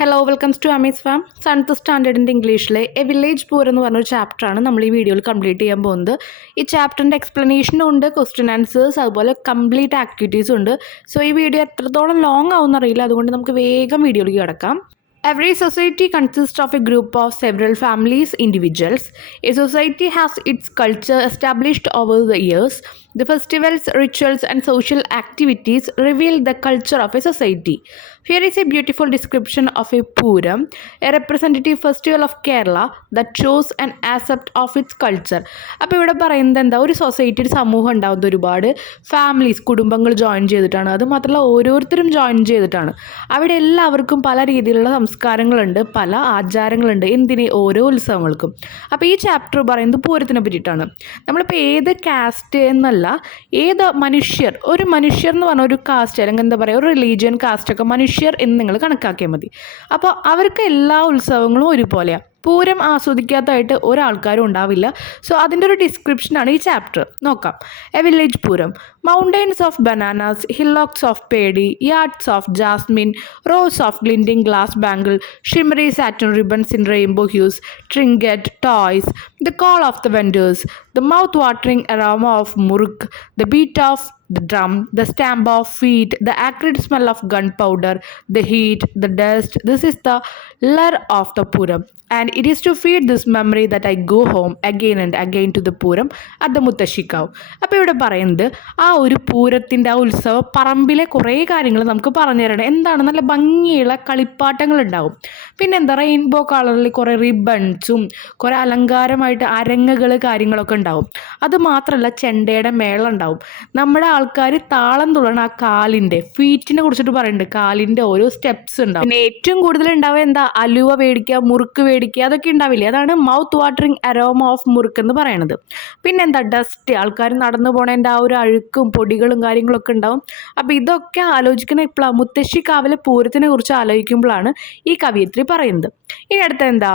Hello welcomes to Ami's farm. 7th സ്റ്റാൻഡേർഡിൻ്റെ ഇംഗ്ലീഷിലെ a village പൂർ എന്ന് പറഞ്ഞൊരു ചാപ്റ്ററാണ് നമ്മൾ ഈ വീഡിയോയിൽ കംപ്ലീറ്റ് ചെയ്യാൻ പോകുന്നത്. ഈ ചാപ്റ്ററിൻ്റെ എക്സ്പ്ലനേഷനും ഉണ്ട്, ക്വസ്റ്റ്യൻ ആൻസേഴ്സ്, അതുപോലെ കംപ്ലീറ്റ് ആക്ടിവിറ്റീസും ഉണ്ട്. സോ ഈ വീഡിയോ എത്രത്തോളം ലോങ് ആവുമെന്ന് അറിയില്ല, അതുകൊണ്ട് നമുക്ക് വേഗം വീഡിയോയിലേക്ക് കിടക്കാം. Every society consists of a group of several families, individuals. A society has its culture established over the years. The festivals, rituals, and social activities reveal the culture of a society. Here is a beautiful description of a Pooram, a representative festival of Kerala that shows an aspect of its culture. അപ്പോൾ ഇവിടെ പറയുന്നത് എന്താ, ഒരു society, ഒരു സമൂഹം ഉണ്ടാകുന്നത് ഒരുപാട് families, കുടുംബങ്ങൾ ജോയിൻ ചെയ്തിട്ടാണ്. അത് മാത്രമല്ല ഓരോരുത്തരും ജോയിൻ ചെയ്തിട്ടാണ്. അവിടെ എല്ലാവർക്കും പല രീതിയിലുള്ള സംസ്കാരങ്ങളുണ്ട്, പല ആചാരങ്ങളുണ്ട്. എന്തിന്? ഓരോ ഉത്സവങ്ങൾക്കും. അപ്പോൾ ഈ ചാപ്റ്റർ പറയുന്നത് പൂരത്തിനെ പറ്റിയിട്ടാണ്. നമ്മളിപ്പോൾ ഏത് കാസ്റ്റ് എന്നല്ല, ഏത് മനുഷ്യർ, ഒരു മനുഷ്യർ എന്ന് പറഞ്ഞ ഒരു കാസ്റ്റ് അല്ലെങ്കിൽ എന്താ പറയുക, ഒരു റിലീജിയൻ കാസ്റ്റൊക്കെ മനുഷ്യർ എന്ന് നിങ്ങൾ കണക്കാക്കിയാൽ മതി. അപ്പോൾ അവർക്ക് എല്ലാ ഉത്സവങ്ങളും ഒരുപോലെയാണ്. പൂരം ആസ്വദിക്കാത്തതായിട്ട് ഒരാൾക്കാരും ഉണ്ടാവില്ല. സോ അതിൻ്റെ ഒരു ഡിസ്ക്രിപ്ഷനാണ് ഈ ചാപ്റ്റർ. നോക്കാം. A village pooram. Mountains of bananas, hillocks of paddy, yards of jasmine, rows of glinting glass bangles, shimmery satin ribbons in rainbow hues, trinket, toys, the call of the vendors, the mouth-watering aroma of muruk, the beat of the drum, the stamp of feet, the acrid smell of gunpowder, the heat, the dust. This is the lure of the Puram, and it is to feed this memory that I go home again and again to the Puram at the മുത്തശ്ശിക്കാവ്. അപ്പോൾ ഇവിടെ പറയുന്നത് ആ ഒരു പൂരത്തിൻ്റെ ആ ഉത്സവ പറമ്പിലെ കുറേ കാര്യങ്ങൾ നമുക്ക് പറഞ്ഞു തരണം. എന്താണ്? നല്ല ഭംഗിയുള്ള കളിപ്പാട്ടങ്ങൾ ഉണ്ടാവും. പിന്നെന്താ, റെയിൻബോ കളറിൽ കുറേ റിബൺസും കുറേ അലങ്കാരമായിട്ട് അരങ്ങുകൾ കാര്യങ്ങളൊക്കെ ഉണ്ടാവും. അതുമാത്രമല്ല ചെണ്ടയുടെ മേളം ഉണ്ടാവും. നമ്മുടെ ആൾക്കാർ താളം തുള്ളണം. ആ കാലിൻ്റെ ഫീറ്റിനെ കുറിച്ചിട്ട് പറയുന്നുണ്ട്. കാലിൻ്റെ ഓരോ സ്റ്റെപ്സ് ഉണ്ടാവും. പിന്നെ ഏറ്റവും കൂടുതൽ ഉണ്ടാവുക എന്താ, അലുവ മേടിക്കുക, മുറുക്ക് മേടിക്കുക, അതൊക്കെ ഉണ്ടാവില്ലേ. അതാണ് മൗത്ത് വാട്ടറിങ് അരോമ ഓഫ് മുറുക്ക് എന്ന് പറയുന്നത്. പിന്നെന്താ, ഡസ്റ്റ്, ആൾക്കാർ നടന്നു പോണതിൻ്റെ ആ ഒരു അഴുക്കും പൊടികളും കാര്യങ്ങളൊക്കെ ഉണ്ടാവും. അപ്പോൾ ഇതൊക്കെ ആലോചിക്കുന്ന ഇപ്പോഴാണ് മുത്തശ്ശിക്കാവിലെ പൂരത്തിനെ കുറിച്ച് ആലോചിക്കുമ്പോഴാണ് ഈ കവിയത്രി പറയുന്നത്. ഇനി അടുത്ത എന്താ,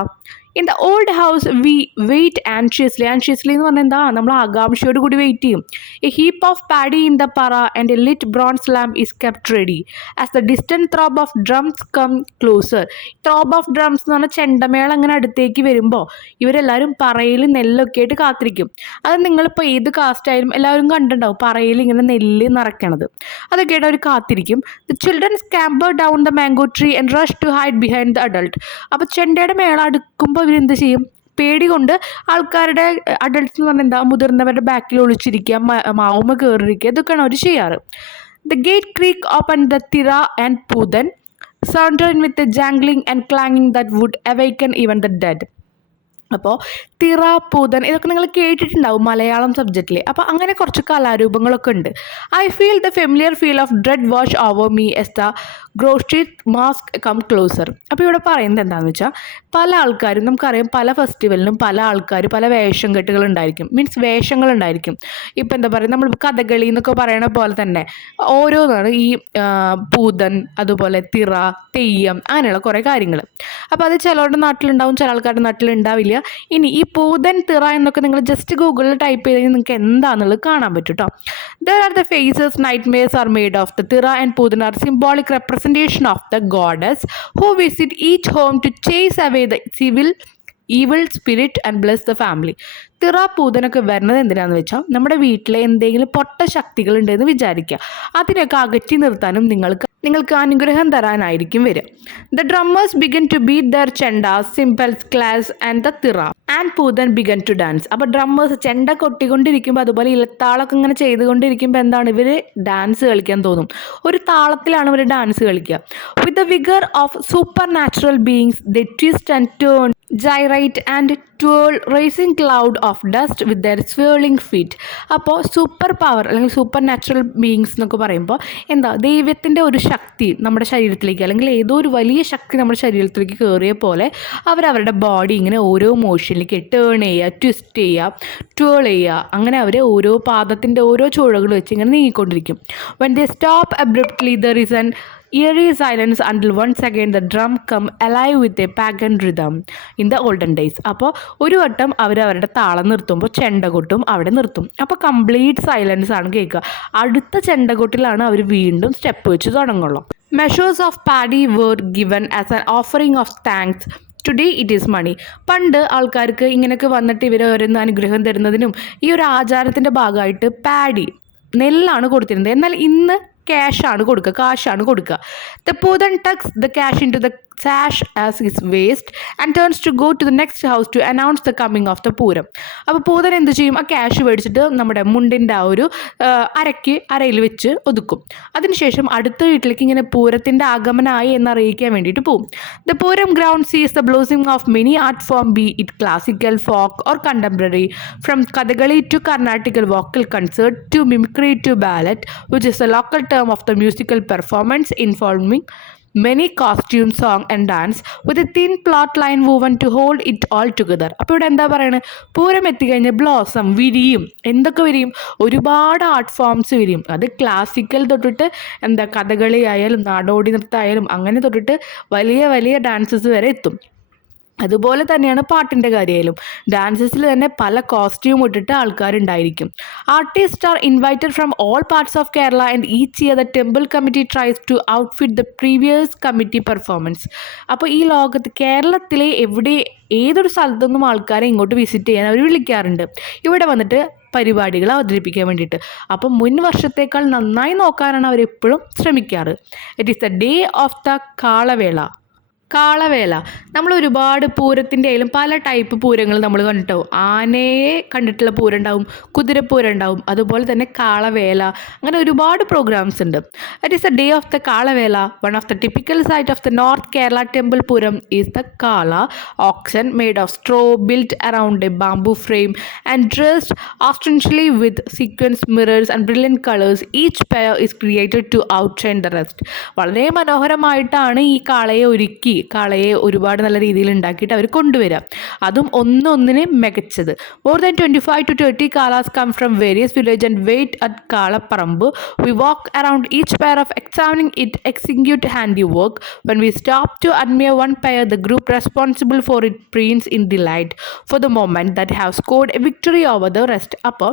in the old house we wait anxiously. Anxiously എന്ന് പറഞ്ഞാൽ എന്താ, നമ്മൾ ആകാംക്ഷയോട് കൂടി വെയിറ്റ് ചെയ്യും. A heap of paddy in the para and a lit bronze lamp is kept ready as the distant throb of drums come closer. Throb of drums എന്ന് പറഞ്ഞാൽ ചെണ്ടമേളം അങ്ങനെ അടുത്തേക്ക് വരുമ്പോൾ ഇവരെല്ലാവരും പറയിൽ നെല്ലൊക്കെ ആയിട്ട് കാത്തിരിക്കും. അത് നിങ്ങളിപ്പോൾ ഏത് കാസ്റ്റ് ആയാലും എല്ലാവരും കണ്ടിട്ടുണ്ടാവും, പറയിൽ ഇങ്ങനെ നെല്ല് നിറയ്ക്കണത്. അതൊക്കെ ആയിട്ട് അവർ കാത്തിരിക്കും. The children scamper down the mango tree and rush to hide behind the adult. അപ്പോൾ ചെണ്ടയുടെ മേളം അടുക്കുമ്പോൾ ഇവരെന്ത് ചെയ്യും? പേടി കൊണ്ട് ആൾക്കാരുടെ, അഡൾട്ട്സ് എന്ന് പറഞ്ഞാൽ എന്താ, മുതിർന്നവരുടെ ബാക്കിൽ ഒളിച്ചിരിക്കുക, മാവുമ്മ കയറിയിരിക്കുക, ഇതൊക്കെയാണ് അവർ ചെയ്യാറ്. The gate creak open the thira and poothan saunter in with jangling and clanging that would awaken even the dead. അപ്പോൾ തിറ, പൂതൻ, ഇതൊക്കെ നിങ്ങൾ കേട്ടിട്ടുണ്ടാവും മലയാളം സബ്ജക്റ്റിൽ. അപ്പോൾ അങ്ങനെ കുറച്ച് കലാരൂപങ്ങളൊക്കെ ഉണ്ട്. I feel the familiar feel of dread wash over me as the grotesque mask come closer. അപ്പോൾ ഇവിടെ പറയുന്നത് എന്താണെന്ന് വെച്ചാൽ, പല ആൾക്കാരും നമുക്കറിയാം, പല ഫെസ്റ്റിവലിനും പല ആൾക്കാർ പല വേഷം കെട്ടുകളുണ്ടായിരിക്കും, മീൻസ് വേഷങ്ങളുണ്ടായിരിക്കും. ഇപ്പോൾ എന്താ പറയുക, നമ്മൾ കഥകളി എന്നൊക്കെ പറയണ പോലെ തന്നെ ഓരോന്നാണ് ഈ പൂതൻ, അതുപോലെ തിറ, തെയ്യം, അങ്ങനെയുള്ള കുറേ കാര്യങ്ങൾ. അപ്പോൾ അത് ചിലരുടെ നാട്ടിലുണ്ടാവും, ചില ആൾക്കാരുടെ നാട്ടിലുണ്ടാവില്ല. ഇനി ഈ പൂതൻ, തിറ എന്നൊക്കെ നിങ്ങൾ ജസ്റ്റ് ഗൂഗിളിൽ ടൈപ്പ് ചെയ്ത് കഴിഞ്ഞാൽ നിങ്ങൾക്ക് എന്താണെന്നുള്ളത് കാണാൻ പറ്റും കേട്ടോ. There are the faces nightmares are made of the thira and poothan are symbolic representation of the goddess who visit each home to chase away the evil spirit and bless the family. തിറ, പൂതനൊക്കെ വരുന്നത് എന്തിനാണെന്ന് വെച്ചാൽ, നമ്മുടെ വീട്ടിലെ എന്തെങ്കിലും പൊട്ട ശക്തികളുണ്ടെന്ന് വിചാരിക്കുക, അതിനൊക്കെ അകറ്റി നിർത്താനും നിങ്ങൾക്ക് അനുഗ്രഹം തരാനായിരിക്കും വരിക. The drummers begin to beat their chendas, cymbals, clash and the thira and poothan begin to dance. അപ്പോൾ ഡ്രമ്മേഴ്സ് ചെണ്ട കൊട്ടിക്കൊണ്ടിരിക്കുമ്പോൾ, അതുപോലെ ഇലത്താളൊക്കെ ഇങ്ങനെ ചെയ്തുകൊണ്ടിരിക്കുമ്പോൾ എന്താണ്, ഇവർ ഡാൻസ് കളിക്കാൻ തോന്നും. ഒരു താളത്തിലാണ് ഇവർ ഡാൻസ് കളിക്കുക. With the vigour of super natural beings the twist and turn, gyrate and twirl, raising cloud of dust with their swirling feet. അപ്പോൾ സൂപ്പർ പവർ അല്ലെങ്കിൽ സൂപ്പർ നാച്ചുറൽ ബീയിങ്സ് എന്നൊക്കെ പറയുമ്പോൾ എന്താ, ദൈവത്തിൻ്റെ ഒരു ശക്തി നമ്മുടെ ശരീരത്തിലേക്ക്, അല്ലെങ്കിൽ ഏതോ ഒരു വലിയ ശക്തി നമ്മുടെ ശരീരത്തിലേക്ക് കയറിയ പോലെ അവരവരുടെ ബോഡി ഇങ്ങനെ ഓരോ മോഷനിലേക്ക് ടേൺ ചെയ്യുക, ട്വിസ്റ്റ് ചെയ്യുക, ട്വേൾ ചെയ്യുക, അങ്ങനെ അവർ ഓരോ പാദത്തിൻ്റെ ഓരോ ചുവടുകൾ വെച്ച് ഇങ്ങനെ നീങ്ങിക്കൊണ്ടിരിക്കും. When they stop abruptly there is an eerie silence until once again the drum come alive with a pagan rhythm in the olden days. അപ്പോൾ ഒരു വട്ടം അവരുടെ താളം നിർത്തുമ്പോൾ ചെണ്ടകൊട്ടും അവിടെ നിർത്തും. അപ്പോൾ കംപ്ലീറ്റ് സൈലൻസ് ആണ് കേൾക്കുക. അടുത്ത ചെണ്ടകൊട്ടിലാണ് അവർ വീണ്ടും സ്റ്റെപ്പ് വെച്ച് തുടങ്ങുള്ളൂ. Measures of paddy were given as an offering of thanks. Today it is money. പണ്ട് ആൾക്കാർക്ക് ഇങ്ങനെയൊക്കെ വന്നിട്ട് ഇവർ ഓരോന്ന് അനുഗ്രഹം തരുന്നതിനും ഈ ഒരു ആചാരത്തിൻ്റെ ഭാഗമായിട്ട് പാഡി നെല്ലാണ് കൊടുത്തിരുന്നത്. എന്നാൽ ഇന്ന് കാഷാണ് കൊടുക്കുക. The Pudan tucks the cash into the sash as his waist and turns to go to the next house to announce the coming of the Pooram. അപ്പോൾ പൂതൻ എന്ത് ചെയ്യും? ആ ക്യാഷ് മേടിച്ചിട്ട് നമ്മുടെ മുണ്ടിൻ്റെ ആ ഒരു അരയിൽ വെച്ച് ഒതുക്കും. അതിനുശേഷം അടുത്ത വീട്ടിലേക്ക് ഇങ്ങനെ പൂരത്തിൻ്റെ ആഗമനമായി എന്നറിയിക്കാൻ വേണ്ടിയിട്ട് പോകും. The Puram ground sees the blossoming of many art form, be it classical, folk or contemporary, from Kathakali to Carnatical vocal concert to mimicry to ballet, which is a local term of the musical performance involving many costume, song and dance with a thin plot line woven to hold it all together. അപ്പോൾ ഇവിടെ എന്താ പറയുന്നത്? പൂരം എത്തിക്കഴിഞ്ഞാൽ blossom വിരിയും. എന്തൊക്കെ വിരിയും? ഒരുപാട് art forms വിരിയും. അത് ക്ലാസിക്കൽ തൊട്ടിട്ട് കഥകളി ആയാലും നാടോടി നൃത്തമായാലും അങ്ങനെ തൊട്ടിട്ട് വലിയ വലിയ ഡാൻസസ് വരെ എത്തും. അതുപോലെ തന്നെയാണ് പാട്ടിൻ്റെ കാര്യമായാലും. ഡാൻസസിൽ തന്നെ പല കോസ്റ്റ്യൂം ഇട്ടിട്ട് ആൾക്കാരുണ്ടായിരിക്കും. Artist are invited from all parts of Kerala and each year the temple committee tries to outfit the previous committee performance. അപ്പോൾ ഈ ലോകത്ത് കേരളത്തിലെ ഏതൊരു സ്ഥലത്തുനിന്നും ആൾക്കാരെ ഇങ്ങോട്ട് വിസിറ്റ് ചെയ്യാൻ അവർ വിളിക്കാറുണ്ട്, ഇവിടെ വന്നിട്ട് പരിപാടികൾ അവതരിപ്പിക്കാൻ വേണ്ടിയിട്ട്. അപ്പം മുൻ വർഷത്തേക്കാൾ നന്നായി നോക്കാനാണ് അവരെപ്പോഴും ശ്രമിക്കാറ്. It is the day of the Kalavela. നമ്മൾ ഒരുപാട് പൂരത്തിൻ്റെ ആയാലും പല ടൈപ്പ് പൂരങ്ങൾ നമ്മൾ കണ്ടിട്ടുണ്ടാവും. ആനയെ കണ്ടിട്ടുള്ള പൂരം ഉണ്ടാവും, കുതിരപ്പൂരം ഉണ്ടാവും, അതുപോലെ തന്നെ കാളവേല, അങ്ങനെ ഒരുപാട് പ്രോഗ്രാംസ് ഉണ്ട്. That is the day of the Kalavela. One of the typical sight of the north Kerala temple pooram is the kala auction made of straw built around a bamboo frame and dressed ostensibly with sequins, mirrors and brilliant colors. Each pair is created to outshine the rest. വളരെ മനോഹരമായിട്ടാണ് ഈ കാളയെ ഒരുപാട് നല്ല രീതിയിൽ ഉണ്ടാക്കിയിട്ട് അവർ കൊണ്ടുവരിക. അതും ഒന്നൊന്നിന് മികച്ചത്. More than 25 to 30 kalas come from various villages and wait at Kalaparambu. We walk around each pair of examining it execute handiwork. When we stop to admire one pair, the group responsible for it preens in delight for the moment that have scored a victory over the rest. അപ്പോൾ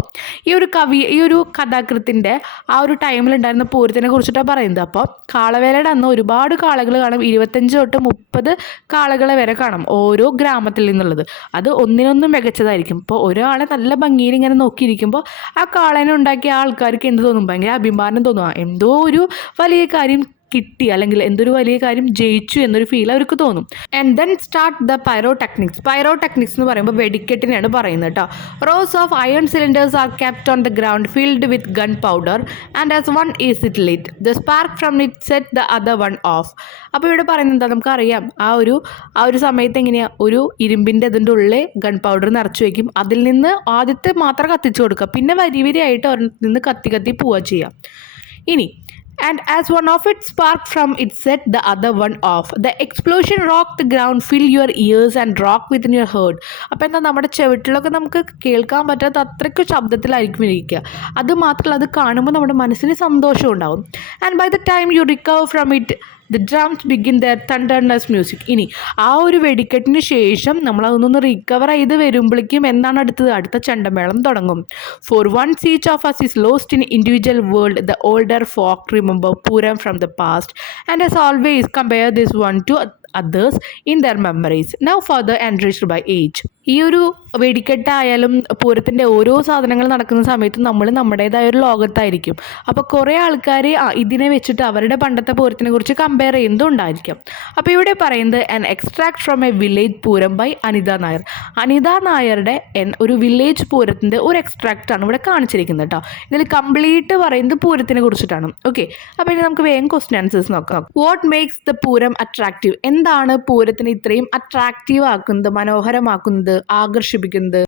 ഈ ഒരു കഥാകൃത്തിൻ്റെ ആ ഒരു ടൈമിലുണ്ടായിരുന്ന പൂരത്തിനെ കുറിച്ചിട്ടാണ് പറയുന്നത്. അപ്പോൾ കാളവേലയുടെ അന്ന് ഒരുപാട് കാളകൾ കാണും. 25 തൊട്ട് 30 കാളകളെ വരെ കാണാം ഓരോ ഗ്രാമത്തിൽ നിന്നുള്ളത്. അത് ഒന്നിനൊന്നും മികച്ചതായിരിക്കും. ഇപ്പോൾ ഒരാളെ നല്ല ഭംഗിയിൽ ഇങ്ങനെ നോക്കിയിരിക്കുമ്പോൾ ആ കാളേനെ ഉണ്ടാക്കിയ ആൾക്കാർക്ക് എന്ത് തോന്നും? ഭയങ്കര അഭിമാനം തോന്നുക. എന്തോ ഒരു വലിയ കാര്യം കിട്ടി, അല്ലെങ്കിൽ എന്തൊരു വലിയ കാര്യം ജയിച്ചു എന്നൊരു ഫീൽ അവർക്ക് തോന്നും. And then start the pyrotechnics എന്ന് പറയുമ്പോൾ വെടിക്കെട്ടിനെയാണ് പറയുന്നത് കേട്ടോ. Rows of iron cylinders are kept on the ground filled with gun powder and as one is it lit the spark from it set the other one off. അപ്പോൾ ഇവിടെ പറയുന്നത് എന്താ? നമുക്കറിയാം ആ ഒരു സമയത്ത് എങ്ങനെയാണ്, ഒരു ഇരുമ്പിൻ്റെ അതിൻ്റെ ഉള്ളിൽ ഗൺ പൗഡർ നിറച്ച് വയ്ക്കും. അതിൽ നിന്ന് ആദ്യത്തെ മാത്രം കത്തിച്ചു കൊടുക്കുക, പിന്നെ വരിവരിയായിട്ട് ഒരെണ്ണത്തിൽ നിന്ന് കത്തി പോവുക ചെയ്യാം. ഇനി and as one of it sparked from it set the other one off. The explosion rocked the ground, fill your ears and rock within your heart. അപ്പോൾ എന്താ, നമ്മുടെ ചെവിട്ടിലൊക്കെ നമുക്ക് കേൾക്കാൻ പറ്റാത്ത അത്രയ്ക്ക് ശബ്ദത്തിലായിരിക്കും ഇരിക്കുക. അത് മാത്രമല്ല, അത് കാണുമ്പോൾ നമ്മുടെ മനസ്സിന് സന്തോഷം ഉണ്ടാവും. and by the time you recover from it the drums begin their thunderous music. ഇനി ആ ഒരു വെടിക്കെട്ടിന് ശേഷം നമ്മളതൊന്ന് റിക്കവർ ചെയ്ത് വരുമ്പോഴേക്കും എന്താണ് അടുത്ത ചെണ്ടമേളം തുടങ്ങും. For once each of us is lost in individual world, the older folk remember Puram from the past and as always compare this one to others in their memories, now further enriched by age. ഈ ഒരു വെടിക്കെട്ടായാലും പൂരത്തിൻ്റെ ഓരോ സാധനങ്ങൾ നടക്കുന്ന സമയത്ത് നമ്മൾ നമ്മുടേതായ ഒരു ലോകത്തായിരിക്കും. അപ്പോൾ കുറേ ആൾക്കാർ ഇതിനെ വെച്ചിട്ട് അവരുടെ പണ്ടത്തെ പൂരത്തിനെ കുറിച്ച് കമ്പയർ ചെയ്യുന്നതുണ്ടായിരിക്കും. അപ്പോൾ ഇവിടെ പറയുന്നത് an extract from a village Pooram by Anitha നായരുടെ ഒരു വില്ലേജ് പൂരത്തിൻ്റെ ഒരു എക്സ്ട്രാക്റ്റാണ് ഇവിടെ കാണിച്ചിരിക്കുന്നത് കേട്ടോ. ഇതിൽ കംപ്ലീറ്റ് പറയുന്നത് പൂരത്തിനെ കുറിച്ചിട്ടാണ്. ഓക്കെ, അപ്പോൾ ഇനി നമുക്ക് വേഗം ക്വസ്റ്റ്യൻ ആൻസേഴ്സ് നോക്കാം. What makes the Pooram attractive? എന്താണ് പൂരത്തിന് ഇത്രയും അട്രാക്റ്റീവ് ആക്കുന്നത്, മനോഹരമാക്കുന്നത്, ആകർഷിപ്പിക്കുന്നത്?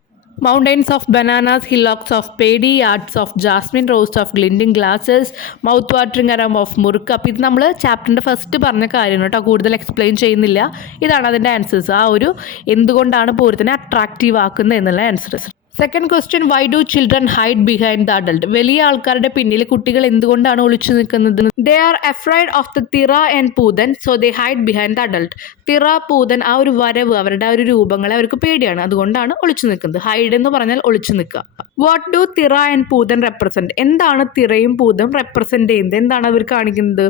Mountains of bananas, hillocks of paddy, yards of jasmine, rows of glinting glasses, mouth-watering aroma of muruk. അപ്പോൾ ഇത് നമ്മൾ ചാപ്റ്ററിൻ്റെ ഫസ്റ്റ് പറഞ്ഞ കാര്യമാണ് കേട്ടോ, കൂടുതൽ എക്സ്പ്ലെയിൻ ചെയ്യുന്നില്ല. ഇതാണ് അതിൻ്റെ ആൻസേഴ്സ്. ആ ഒരു എന്തുകൊണ്ടാണ് പൂരത്തിനെ അട്രാക്റ്റീവ് ആക്കുന്നത് എന്നുള്ള answers. Second question, why do children hide behind the adult? വലിയ ആൾക്കാരുടെ പിന്നിൽ കുട്ടികൾ എന്തുകൊണ്ടാണ് ഒളിച്ചു നിൽക്കുന്നത്? They are afraid of the thira and poothan, so they hide behind the adult. തിറ, പൂതൻ, ആ ഒരു വരവ്, അവരുടെ ആ ഒരു രൂപങ്ങളെ അവർക്ക് പേടിയാണ്, അതുകൊണ്ടാണ് ഒളിച്ചു നിൽക്കുന്നത്. ഹൈഡ് എന്ന് പറഞ്ഞാൽ ഒളിച്ചു നിൽക്കുക. What do thira and poothan represent? എന്താണ് തിറയും പൂതനും റെപ്രസെന്റ് ചെയ്യുന്നത്? എന്താണ് അവർ കാണിക്കുന്നത്?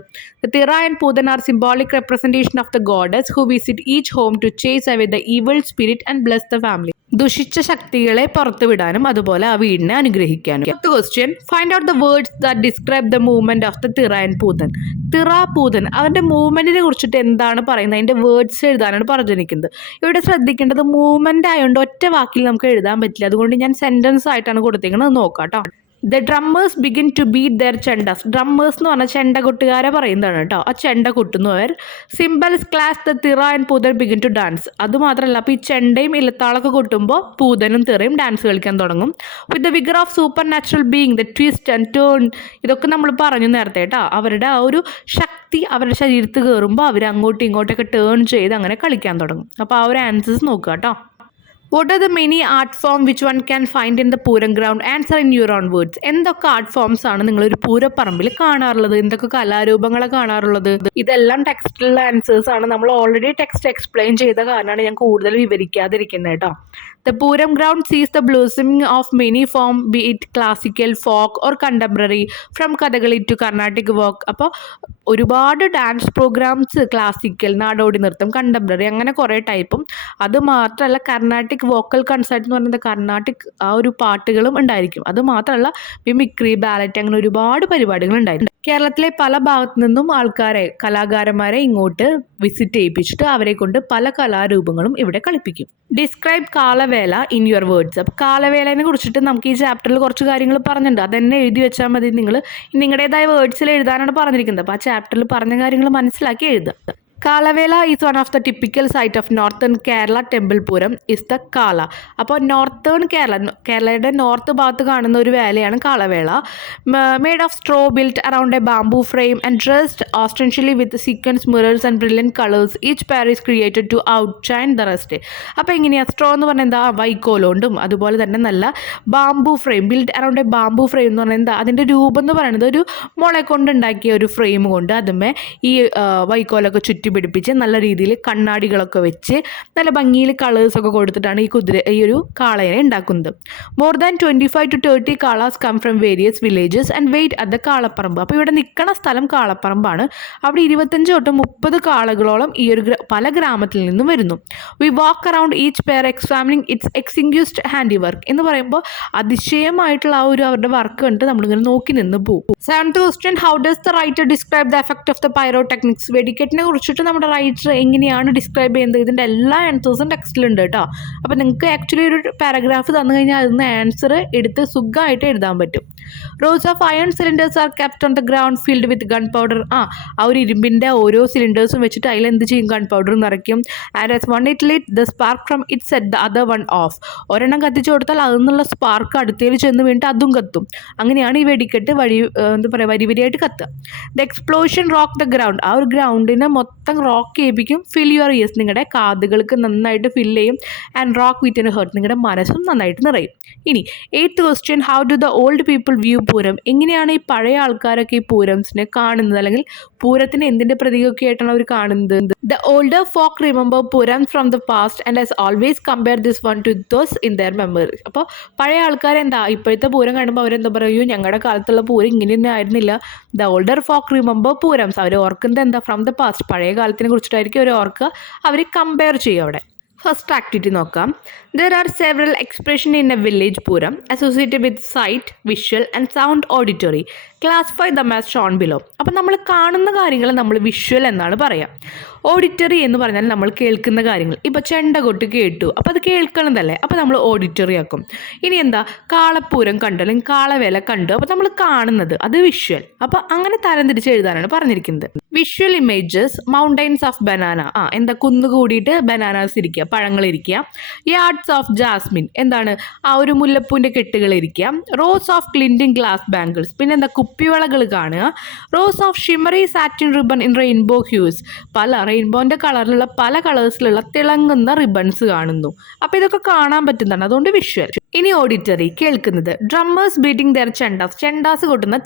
Thira and poothan are symbolic representation of the goddess who visit each home to chase away the evil spirit and bless the family. ദുഷിച്ച ശക്തികളെ പുറത്തുവിടാനും അതുപോലെ ആ വീടിനെ അനുഗ്രഹിക്കാനും. Fifth question, find out the words that describe the movement of the thira and poothan. തിറ, പൂതൻ, അവന്റെ മൂവ്മെന്റിനെ കുറിച്ചിട്ട് എന്താണ് പറയുന്നത്? അതിന്റെ വേർഡ്സ് എഴുതാനാണ് പറഞ്ഞിരിക്കുന്നത്. ഇവിടെ ശ്രദ്ധിക്കേണ്ടത് മൂവ്മെന്റ് ആയതുകൊണ്ട് ഒറ്റ വാക്കിൽ നമുക്ക് എഴുതാൻ പറ്റില്ല, അതുകൊണ്ട് ഞാൻ സെന്റൻസ് ആയിട്ടാണ് കൊടുത്തിരിക്കുന്നത്. നോക്കാം കേട്ടോ. The drummers begin to beat their chendas. Drummers എന്ന് പറഞ്ഞാൽ ചെണ്ട കൊട്ടുകാരെ പറയുന്നതാണ് കേട്ടോ. ആ ചെണ്ട കൊട്ടുന്നു അവർ. Cymbals clash the thira and poothan begin to dance. അതുമാത്രമല്ല, അപ്പോൾ ഈ ചെണ്ടയും ഇലത്താളൊക്കെ കൊട്ടുമ്പോൾ പൂതനും തിറയും ഡാൻസ് കളിക്കാൻ തുടങ്ങും. With the vigour of super natural being, the twist and turn, ഇതൊക്കെ നമ്മൾ പറഞ്ഞു നേരത്തെ കേട്ടോ. അവരുടെ ആ ഒരു ശക്തി അവരുടെ ശരീരത്തിൽ കയറുമ്പോൾ അവർ അങ്ങോട്ടും ഇങ്ങോട്ടൊക്കെ ടേൺ ചെയ്ത് അങ്ങനെ കളിക്കാൻ തുടങ്ങും. അപ്പോൾ ആ ഒരു ആൻസേഴ്സ് നോക്കുക കേട്ടോ. What are the many art forms which one can find in the Pooram ground? Answer in your own words. എന്തൊക്കെ ആർട്ട് ഫോംസ് ആണ് നിങ്ങളൊരു പൂരപ്പറമ്പിൽ കാണാറുള്ളത്? എന്തൊക്കെ കലാരൂപങ്ങളെ കാണാറുള്ളത്? ഇതെല്ലാം ടെക്സ്റ്റിലുള്ള ആൻസേഴ്സ് ആണ്. നമ്മൾ ഓൾറെഡി ടെക്സ്റ്റ് എക്സ്പ്ലെയിൻ ചെയ്ത കാരണമാണ് ഞാൻ കൂടുതൽ വിവരിക്കാതിരിക്കുന്നത് കേട്ടോ. The Puram ground sees the blossoming of many forms, be it classical, folk or contemporary, from Kathakali to Carnatic work. അപ്പോൾ ഒരുപാട് ഡാൻസ് പ്രോഗ്രാംസ്, ക്ലാസിക്കൽ, നാടോടി നൃത്തം, കണ്ടംപററി, അങ്ങനെ കുറേ ടൈപ്പും. അത് മാത്രമല്ല കർണാട്ടിക് വോക്കൽ കൺസേർട്ട് എന്ന് പറയുന്നത് കർണാട്ടിക് ആ ഒരു പാട്ടുകളും ഉണ്ടായിരിക്കും. അത് മാത്രമല്ല മിമിക്രി, ബാലറ്റ്, അങ്ങനെ ഒരുപാട് പരിപാടികൾ ഉണ്ടായിരുന്നു. കേരളത്തിലെ പല ഭാഗത്തു നിന്നും കലാകാരന്മാരെ ഇങ്ങോട്ട് വിസിറ്റ് ചെയ്യിപ്പിച്ചിട്ട് അവരെ കൊണ്ട് പല കലാരൂപങ്ങളും ഇവിടെ കളിപ്പിക്കും. Describe Kalavela in your words. അപ്പോൾ കാലവേലനെ കുറിച്ചിട്ട് നമുക്ക് ഈ ചാപ്റ്ററിൽ കുറച്ച് കാര്യങ്ങൾ പറഞ്ഞിട്ടുണ്ട്. അതെന്നെ എഴുതി വെച്ചാൽ മതി. നിങ്ങൾ നിങ്ങളുടേതായ വേർഡ്സിൽ എഴുതാനാണ് പറഞ്ഞിരിക്കുന്നത്. അപ്പോൾ ആ ചാപ്റ്ററിൽ പറഞ്ഞ കാര്യങ്ങൾ മനസ്സിലാക്കി എഴുതുക. Kalavela is one of the typical sight of northern Kerala. Temple pooram is the kala. അപ്പോൾ നോർത്തേൺ കേരളയുടെ നോർത്ത് ഭാഗത്ത് കാണുന്ന ഒരു വേലയാണ് Kalavela. Made of straw, built around a bamboo frame and dressed ostensibly with sequins mirrors and brilliant colours. Each pair is created to outshine the rest. അപ്പോൾ എങ്ങനെയാണ് straw എന്ന് പറഞ്ഞാൽ എന്താ? വൈക്കോലുകൊണ്ടും അതുപോലെ തന്നെ നല്ല bamboo frame, built around a bamboo frame എന്ന് പറഞ്ഞാൽ എന്താ? അതിൻ്റെ രൂപം എന്ന് പറയുന്നത് ഒരു മുള കൊണ്ടുണ്ടാക്കിയ ഒരു ഫ്രെയിം കൊണ്ട് അതുമേ ഈ വൈക്കോലൊക്കെ ചുറ്റി പിടിപ്പിച്ച് നല്ല രീതിയിൽ കണ്ണാടികളൊക്കെ വെച്ച് നല്ല ഭംഗിയിൽ കളേഴ്സൊക്കെ കൊടുത്തിട്ടാണ് ഈ ഒരു കാളയെ ഉണ്ടാക്കുന്നത്. More than 25 to 30 kalas come from various villages and wait at the kalaparambu. അപ്പോൾ ഇവിടെ നിൽക്കുന്ന സ്ഥലം കാളപ്പറമ്പാണ്. അവിടെ 25 തൊട്ട് 30 കാളകളോളം ഈ ഒരു പല ഗ്രാമത്തിൽ നിന്നും വരുന്നു. We walk around each pair examining its exquisite handiwork എന്ന് പറയുമ്പോൾ അതിശയമായിട്ടുള്ള ആ ഒരു അവരുടെ വർക്ക് കണ്ടിട്ട് നമ്മളിങ്ങനെ നോക്കി നിന്ന് പോകും. Seventh question, how does the writer describe the effect of the pyrotechnics? വെടിക്കെട്ടിനെ കുറിച്ചിട്ട് നമ്മുടെ റൈറ്റർ എങ്ങനെയാണ് ഡിസ്ക്രൈബ് ചെയ്യുന്നത്? ഇതിൻ്റെ എല്ലാ ആൻസേഴ്സും ടെക്സ്റ്റിലുണ്ട് കേട്ടോ. അപ്പോൾ നിങ്ങൾക്ക് ആക്ച്വലി ഒരു പാരഗ്രാഫ് തന്നു കഴിഞ്ഞാൽ അതിന് ആൻസർ എടുത്ത് സുഖമായിട്ട് എഴുതാൻ പറ്റും. Rows of iron cylinders are kept on the ground filled with gun powder. ആ ഒരു ഇരുമ്പിൻ്റെ ഓരോ സിലിണ്ടേഴ്സും വെച്ചിട്ട് അതിൽ എന്ത് ചെയ്യും? ഗൺ പൗഡർ നിറയ്ക്കും. And as one it lit the spark from it set the other one off. ഒരെണ്ണം കത്തിച്ചു കൊടുത്താൽ അതിൽ നിന്നുള്ള സ്പാർക്ക് അടുത്തേൽ ചെന്ന് വീണിട്ട് അതും കത്തും. അങ്ങനെയാണ് ഈ വെടിക്കെട്ട് വരിവരിയായിട്ട് കത്തുക. The explosion rock the ground. ആ ഒരു ഗ്രൗണ്ടിനെ മൊത്തം റോക്ക് ചെയ്യിപ്പിക്കും. ഫിൽ യുവർ ഇയേഴ്സ്, നിങ്ങളുടെ കാതുകൾക്ക് നന്നായിട്ട് ഫില്ല് ചെയ്യും. And rock with in heart, നിങ്ങളുടെ മനസ്സും നന്നായിട്ട് നിറയും. ഇനി 8th question, how do the old people view Pooram? എങ്ങനെയാണ് ഈ പഴയ ആൾക്കാരൊക്കെ ഈ പൂരംസിനെ കാണുന്നത്, അല്ലെങ്കിൽ പൂരത്തിന് എന്തിൻ്റെ പ്രതീകമൊക്കെ ആയിട്ടാണ് അവർ കാണുന്നത്? The older folk remember Pooram from the past and has always compare this one two those in there memory. അപ്പോൾ പഴയ ആൾക്കാരെന്താ ഇപ്പോഴത്തെ പൂരം കാണുമ്പോൾ അവരെന്താ പറയൂ, ഞങ്ങളുടെ കാലത്തുള്ള പൂരം ഇങ്ങനെയൊന്നും ആയിരുന്നില്ല. ദ ഓൾഡർ ഫോക്ക് റിമെമ്പർ പൂരംസ്, അവർ ഓർക്കുന്നത് എന്താ? ഫ്രം ദ പാസ്റ്റ്, പഴയ കാലത്തിനെ കുറിച്ചിട്ടായിരിക്കും അവർ ഓർക്കുക. അവർ കമ്പയർ ചെയ്യും അവിടെ. ഫസ്റ്റ് ആക്ടിവിറ്റി നോക്കാം. There are several expression in a village Pooram associated with sight, visual and sound auditory. Classify them as shown below. അപ്പം നമ്മൾ കാണുന്ന കാര്യങ്ങൾ നമ്മൾ വിഷ്വൽ എന്നാണ് പറയുക. ഓഡിറ്ററി എന്ന് പറഞ്ഞാൽ നമ്മൾ കേൾക്കുന്ന കാര്യങ്ങൾ. ഇപ്പോൾ ചെണ്ട കൊട്ട് കേട്ടു, അപ്പോൾ അത് കേൾക്കണതല്ലേ, അപ്പോൾ നമ്മൾ ഓഡിറ്ററി ആക്കും. ഇനി എന്താ? കാളപ്പൂരം കണ്ടു അല്ലെങ്കിൽ കാളവേല കണ്ടു, അപ്പോൾ നമ്മൾ കാണുന്നത് അത് വിഷ്വൽ. അപ്പോൾ അങ്ങനെ തരംതിരിച്ച് എഴുതാനാണ് പറഞ്ഞിരിക്കുന്നത്. Visual images, mountains of banana. എന്താ? കുന്നുകൂടിയിട്ട് ബനാനാസ് ഇരിക്കുക, പഴങ്ങൾ ഇരിക്കുക. യാർഡ്സ് ഓഫ് ജാസ്മിൻ, എന്താണ്? ആ ഒരു മുല്ലപ്പൂവിൻ്റെ കെട്ടുകൾ ഇരിക്കുക. Rows of clinking glass bangles, പിന്നെ എന്താ? കുപ്പിവളകൾ കാണുക. Rows of shimmery satin ribbon in rainbow hues, പല റെയിൻബോൻ്റെ കളറിലുള്ള പല കളേഴ്സിലുള്ള തിളങ്ങുന്ന റിബൺസ് കാണുന്നു. അപ്പോൾ ഇതൊക്കെ കാണാൻ പറ്റുന്നതാണ്, അതുകൊണ്ട് വിഷ്വൽ. ഇനി ഓഡിറ്ററി കേൾക്കുന്നത് ഡ്രമ്മേഴ്സ് ബീറ്റിംഗ് ദർ ചെണ്ടാസ് ചെണ്ടാസ് കൊട്ടുന്ന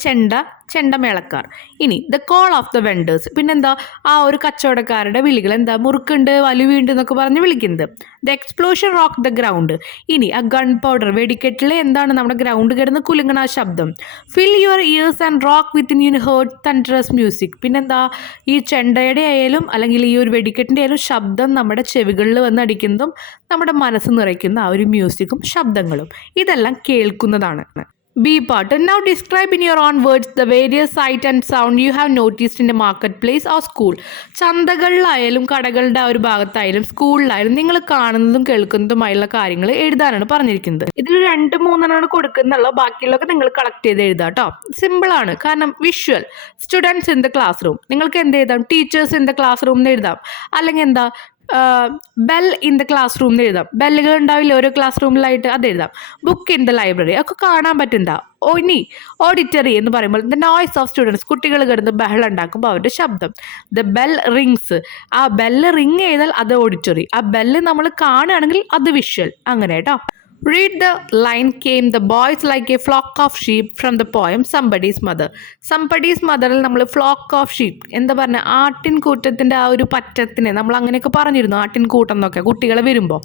ചെണ്ടമേളക്കാർ. ഇനി the call of the vendors പിന്നെന്താ ആ ഒരു കച്ചവടക്കാരുടെ വിളികൾ എന്താ മുറുക്കുണ്ട് വലുവീണ്ട് എന്നൊക്കെ പറഞ്ഞ് വിളിക്കുന്നത്. The explosion rock the ground. ഇനി ആ ഗൺ പൗഡർ വെടിക്കെട്ടിൽ എന്താണ് നമ്മുടെ ഗ്രൗണ്ട് കിടന്ന് കുലുങ്ങണ ആ ശബ്ദം. Fill your ears and rock within you heart thunderous music. പിന്നെന്താ ഈ ചെണ്ടയുടെ ആയാലും അല്ലെങ്കിൽ ഈ ഒരു വെടിക്കെട്ടിൻ്റെ ആയാലും ശബ്ദം നമ്മുടെ ചെവികളിൽ വന്ന് അടിക്കുന്നതും നമ്മുടെ മനസ്സ് നിറയ്ക്കുന്ന ആ ഒരു മ്യൂസിക്കും ശബ്ദങ്ങളും ഇതെല്ലാം കേൾക്കുന്നതാണ്. B part. Now describe in your own words the various sight and sound you have noticed in a marketplace or school. ചന്തകളിലായാലും കടകളുടെ ആ ഒരു ഭാഗത്തായാലും സ്കൂളിലായാലും നിങ്ങൾ കാണുന്നതും കേൾക്കുന്നതുമായുള്ള കാര്യങ്ങൾ എഴുതാനാണ് പറഞ്ഞിരിക്കുന്നത്. ഇതിൽ 2-3 കൊടുക്കുന്നുള്ള ബാക്കിയുള്ളതൊക്കെ നിങ്ങൾ കളക്ട് ചെയ്ത് എഴുതാം കേട്ടോ. സിമ്പിളാണ്, കാരണം visual students in the class room. നിങ്ങൾക്ക് എന്ത് എഴുതാം? Teachers in the class room എന്ന് എഴുതാം. അല്ലെങ്കിൽ എന്താ bell in the class room എന്ന് എഴുതാം. ബെല്ലുകൾ ഉണ്ടാവില്ല ഓരോ ക്ലാസ് റൂമിലായിട്ട്, അത് എഴുതാം. ബുക്ക് ഇൻ ദ ലൈബ്രറി ഒക്കെ കാണാൻ പറ്റുന്നതാ. ഇനി ഓഡിറ്ററി എന്ന് പറയുമ്പോൾ ദ നോയ്സ് ഓഫ് സ്റ്റുഡൻസ്, കുട്ടികൾ കിടന്ന് ബഹളം ഉണ്ടാക്കുമ്പോൾ അവരുടെ ശബ്ദം. ദ ബെൽ റിങ്സ്, ആ ബെല്ല് റിങ് ചെയ്താൽ അത് ഓഡിറ്ററി. ആ ബെല്ല് നമ്മൾ കാണുകയാണെങ്കിൽ അത് വിഷ്വൽ. അങ്ങനെ കേട്ടോ. Read the line came the boys like a flock of sheep from the poem Somebody's Mother. Somebody's Motherൽ നമ്മൾ flock of sheep എന്താ പറഞ്ഞ ആട്ടിൻകൂട്ടത്തിൻ്റെ ആ ഒരു പറ്റത്തിനെ നമ്മൾ അങ്ങനെയൊക്കെ പറഞ്ഞിരുന്നു, ആട്ടിൻകൂട്ടം എന്നൊക്കെ കുട്ടികളെ വരുമ്പോൾ.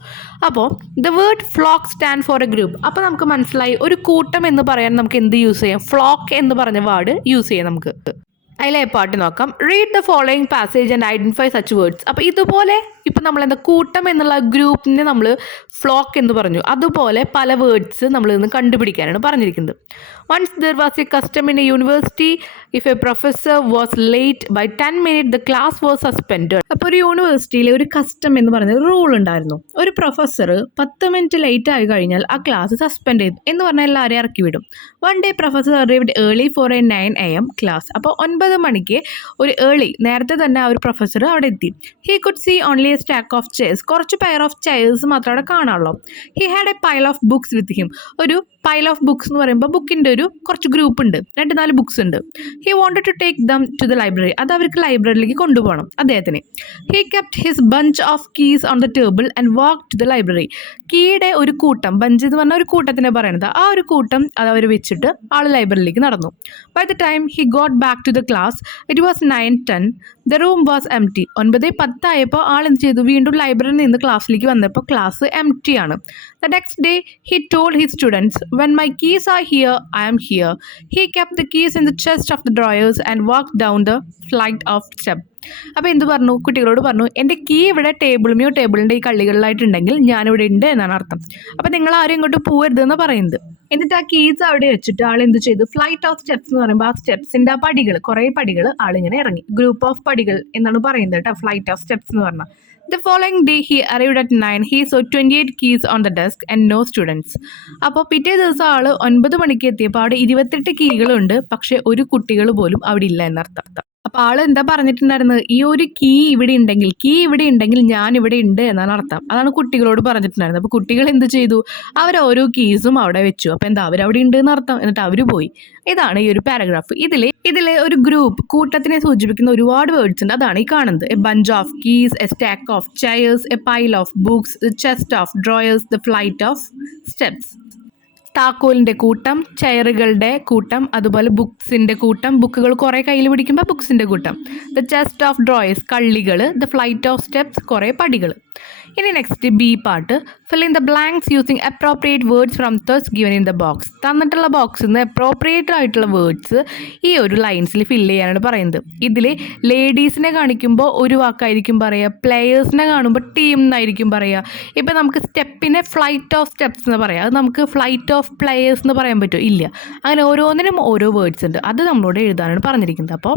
അപ്പോൾ the word flock stand for A group. അപ്പോൾ നമുക്ക് മനസ്സിലായി ഒരു കൂട്ടം എന്ന് പറയാൻ നമുക്ക് എന്ത് യൂസ് ചെയ്യാം? ഫ്ലോക്ക് എന്ന് പറഞ്ഞ വേർഡ് യൂസ് ചെയ്യാം നമുക്ക്. അതിലെ പാട്ട് നോക്കാം. Read the following passage and identify such words. അപ്പോൾ ഇതുപോലെ ഇപ്പം നമ്മളെന്താ കൂട്ടം എന്നുള്ള ഗ്രൂപ്പിനെ നമ്മൾ ഫ്ലോക്ക് എന്ന് പറഞ്ഞു, അതുപോലെ പല വേർഡ്സ് നമ്മൾ ഇന്ന് കണ്ടുപിടിക്കാനാണ് പറഞ്ഞിരിക്കുന്നത്. Once there was a custom in a university if a professor was late by 10 minutes the class was suspended. അപ്പോൾ ഒരു യൂണിവേഴ്സിറ്റിയിലെ ഒരു കസ്റ്റം എന്ന് പറയുന്ന ഒരു റൂൾ ഉണ്ടായിരുന്നു. ഒരു പ്രൊഫസർ 10 minutes ലേറ്റ് ആയി കഴിഞ്ഞാൽ ആ ക്ലാസ് സസ്പെൻഡ് ചെയ്തു എന്ന് പറഞ്ഞാൽ എല്ലാവരെയും ഇറക്കി വിടും. One day professor arrived early for a 9 AM class. അപ്പോൾ 9 മണിക്ക് ഒരു നേരത്തെ തന്നെ ആ ഒരു പ്രൊഫസർ അവിടെ എത്തി. He could see only a stack of chairs, കുറച്ച് പെയർ ഓഫ് ചെയർസ് മാത്രം അവിടെ കാണാനുള്ളൂ. He had a pile of books with him. ഒരു പൈൽ ഓഫ് ബുക്സ് എന്ന് പറയുമ്പോൾ ബുക്കിൻ്റെ ഒരു കുറച്ച് ഗ്രൂപ്പ് ഉണ്ട്, 2-4 ബുക്സ് ഉണ്ട്. He wanted to take them to the library. അത് അവർക്ക് ലൈബ്രറിയിലേക്ക് കൊണ്ടുപോകണം അദ്ദേഹത്തിന്. He kept his bunch of keys on the table and walk to the library. കീയുടെ ഒരു കൂട്ടം, ബഞ്ച് എന്ന് പറഞ്ഞാൽ ഒരു കൂട്ടത്തിനെ പറയുന്നത്, ആ ഒരു കൂട്ടം അത് അവർ വെച്ചിട്ട് ആൾ ലൈബ്രറിയിലേക്ക് നടന്നു. By the time he got back to the class it was 9:10. The room was empty. 9:10 ആയപ്പോൾ ആൾ എന്ത് ചെയ്തു? വീണ്ടും ലൈബ്രറിയിൽ നിന്ന് ക്ലാസ്സിലേക്ക് വന്നപ്പോൾ ക്ലാസ് എംപ്റ്റി ആണ്. The next day he told his students when my keys are here I am here. He kept the keys in the chest of the drawers and walked down the flight of steps. അപ്പോൾ എന്ത് പറഞ്ഞു? കുട്ടികളോട് പറഞ്ഞു, എൻ്റെ key ഇവിടെ ടേബിളിൻ്റെ ഈ കള്ളികളിലായിട്ടുണ്ടെങ്കിൽ ഞാനിവിടെ ഉണ്ട് എന്നാണ് അർത്ഥം. അപ്പോൾ നിങ്ങൾ ആരും ഇങ്ങോട്ട് പോകരുതെന്ന് പറയുന്നത്. എന്നിട്ട് ആ കീസ് അവിടെ വെച്ചിട്ട് ആൾ എന്ത് ചെയ്തു? ഫ്ലൈറ്റ് ഓഫ് സ്റ്റെപ്സ് എന്ന് പറയുമ്പോൾ ആ സ്റ്റെപ്സിൻ്റെ ആ പടികൾ, കുറേ പടികൾ ആളിങ്ങനെ ഇറങ്ങി. ഗ്രൂപ്പ് ഓഫ് പടികൾ എന്നാണ് പറയുന്നത് കേട്ടോ, ഫ്ലൈറ്റ് ഓഫ് സ്റ്റെപ്സ് എന്ന് പറഞ്ഞാൽ. The following day he arrived at 9. He saw 28 keys on the desk and no students. അപ്പോൾ പിറ്റേ ദിവസം ആൾ 9 മണിക്ക് എത്തിയപ്പോൾ അവിടെ 28 കീകളുണ്ട്, പക്ഷേ ഒരു കുട്ടികൾ പോലും അവിടെ ഇല്ല എന്നർത്ഥം. അപ്പോൾ ആൾ എന്താ പറഞ്ഞിട്ടുണ്ടായിരുന്നത്? ഈ ഒരു കീ ഇവിടെ ഉണ്ടെങ്കിൽ ഞാൻ ഇവിടെ ഉണ്ട് എന്നാണ് അർത്ഥം. അതാണ് കുട്ടികളോട് പറഞ്ഞിട്ടുണ്ടായിരുന്നത്. അപ്പോൾ കുട്ടികൾ എന്ത് ചെയ്തു? അവർ ഓരോ കീസും അവിടെ വെച്ചു. അപ്പോൾ എന്താ, അവരവിടെ ഉണ്ട് എന്നർത്ഥം. എന്നിട്ട് അവർ പോയി. ഇതാണ് ഈ ഒരു പാരഗ്രാഫ്. ഇതിലെ ഒരു ഗ്രൂപ്പ്, കൂട്ടത്തിനെ സൂചിപ്പിക്കുന്ന ഒരുപാട് വേർഡ്സ് ഉണ്ട്. അതാണ് ഈ കാണുന്നത്. A bunch of keys, a stack of chairs, a pile of books, a chest of drawers, the flight of steps. താക്കോലിൻ്റെ കൂട്ടം, ചെയറുകളുടെ കൂട്ടം, അതുപോലെ ബുക്സിൻ്റെ കൂട്ടം, ബുക്കുകൾ കുറേ കയ്യിൽ പിടിക്കുമ്പോൾ ബുക്സിൻ്റെ കൂട്ടം. ദ ചെസ്റ്റ് ഓഫ് ഡ്രോയേഴ്സ് കള്ളികൾ, ദ ഫ്ലൈറ്റ് ഓഫ് സ്റ്റെപ്സ് കുറേ പടികൾ. ഇനി next B part. Fill in the blanks using appropriate words from those given in the box. തന്നിട്ടുള്ള ബോക്സിൽ നിന്ന് അപ്രോപ്രിയേറ്റ് ആയിട്ടുള്ള വേർഡ്സ് ഈ ഒരു ലൈൻസിൽ ഫില്ല് ചെയ്യാനാണ് പറയുന്നത്. ഇതിൽ ലേഡീസിനെ കാണിക്കുമ്പോൾ ഒരു വാക്കായിരിക്കും പറയുക, പ്ലെയേഴ്സിനെ കാണുമ്പോൾ ടീം എന്നായിരിക്കും പറയുക. ഇപ്പം നമുക്ക് സ്റ്റെപ്പിനെ ഫ്ലൈറ്റ് ഓഫ് സ്റ്റെപ്സ് എന്ന് പറയാം, അത് നമുക്ക് ഫ്ലൈറ്റ് ഓഫ് പ്ലെയേഴ്സ് എന്ന് പറയാൻ പറ്റുമോ? ഇല്ല. അങ്ങനെ ഓരോന്നിനും ഓരോ വേർഡ്സ് ഉണ്ട്, അത് നമ്മളോട് എഴുതാനാണ് പറഞ്ഞിരിക്കുന്നത്. അപ്പോൾ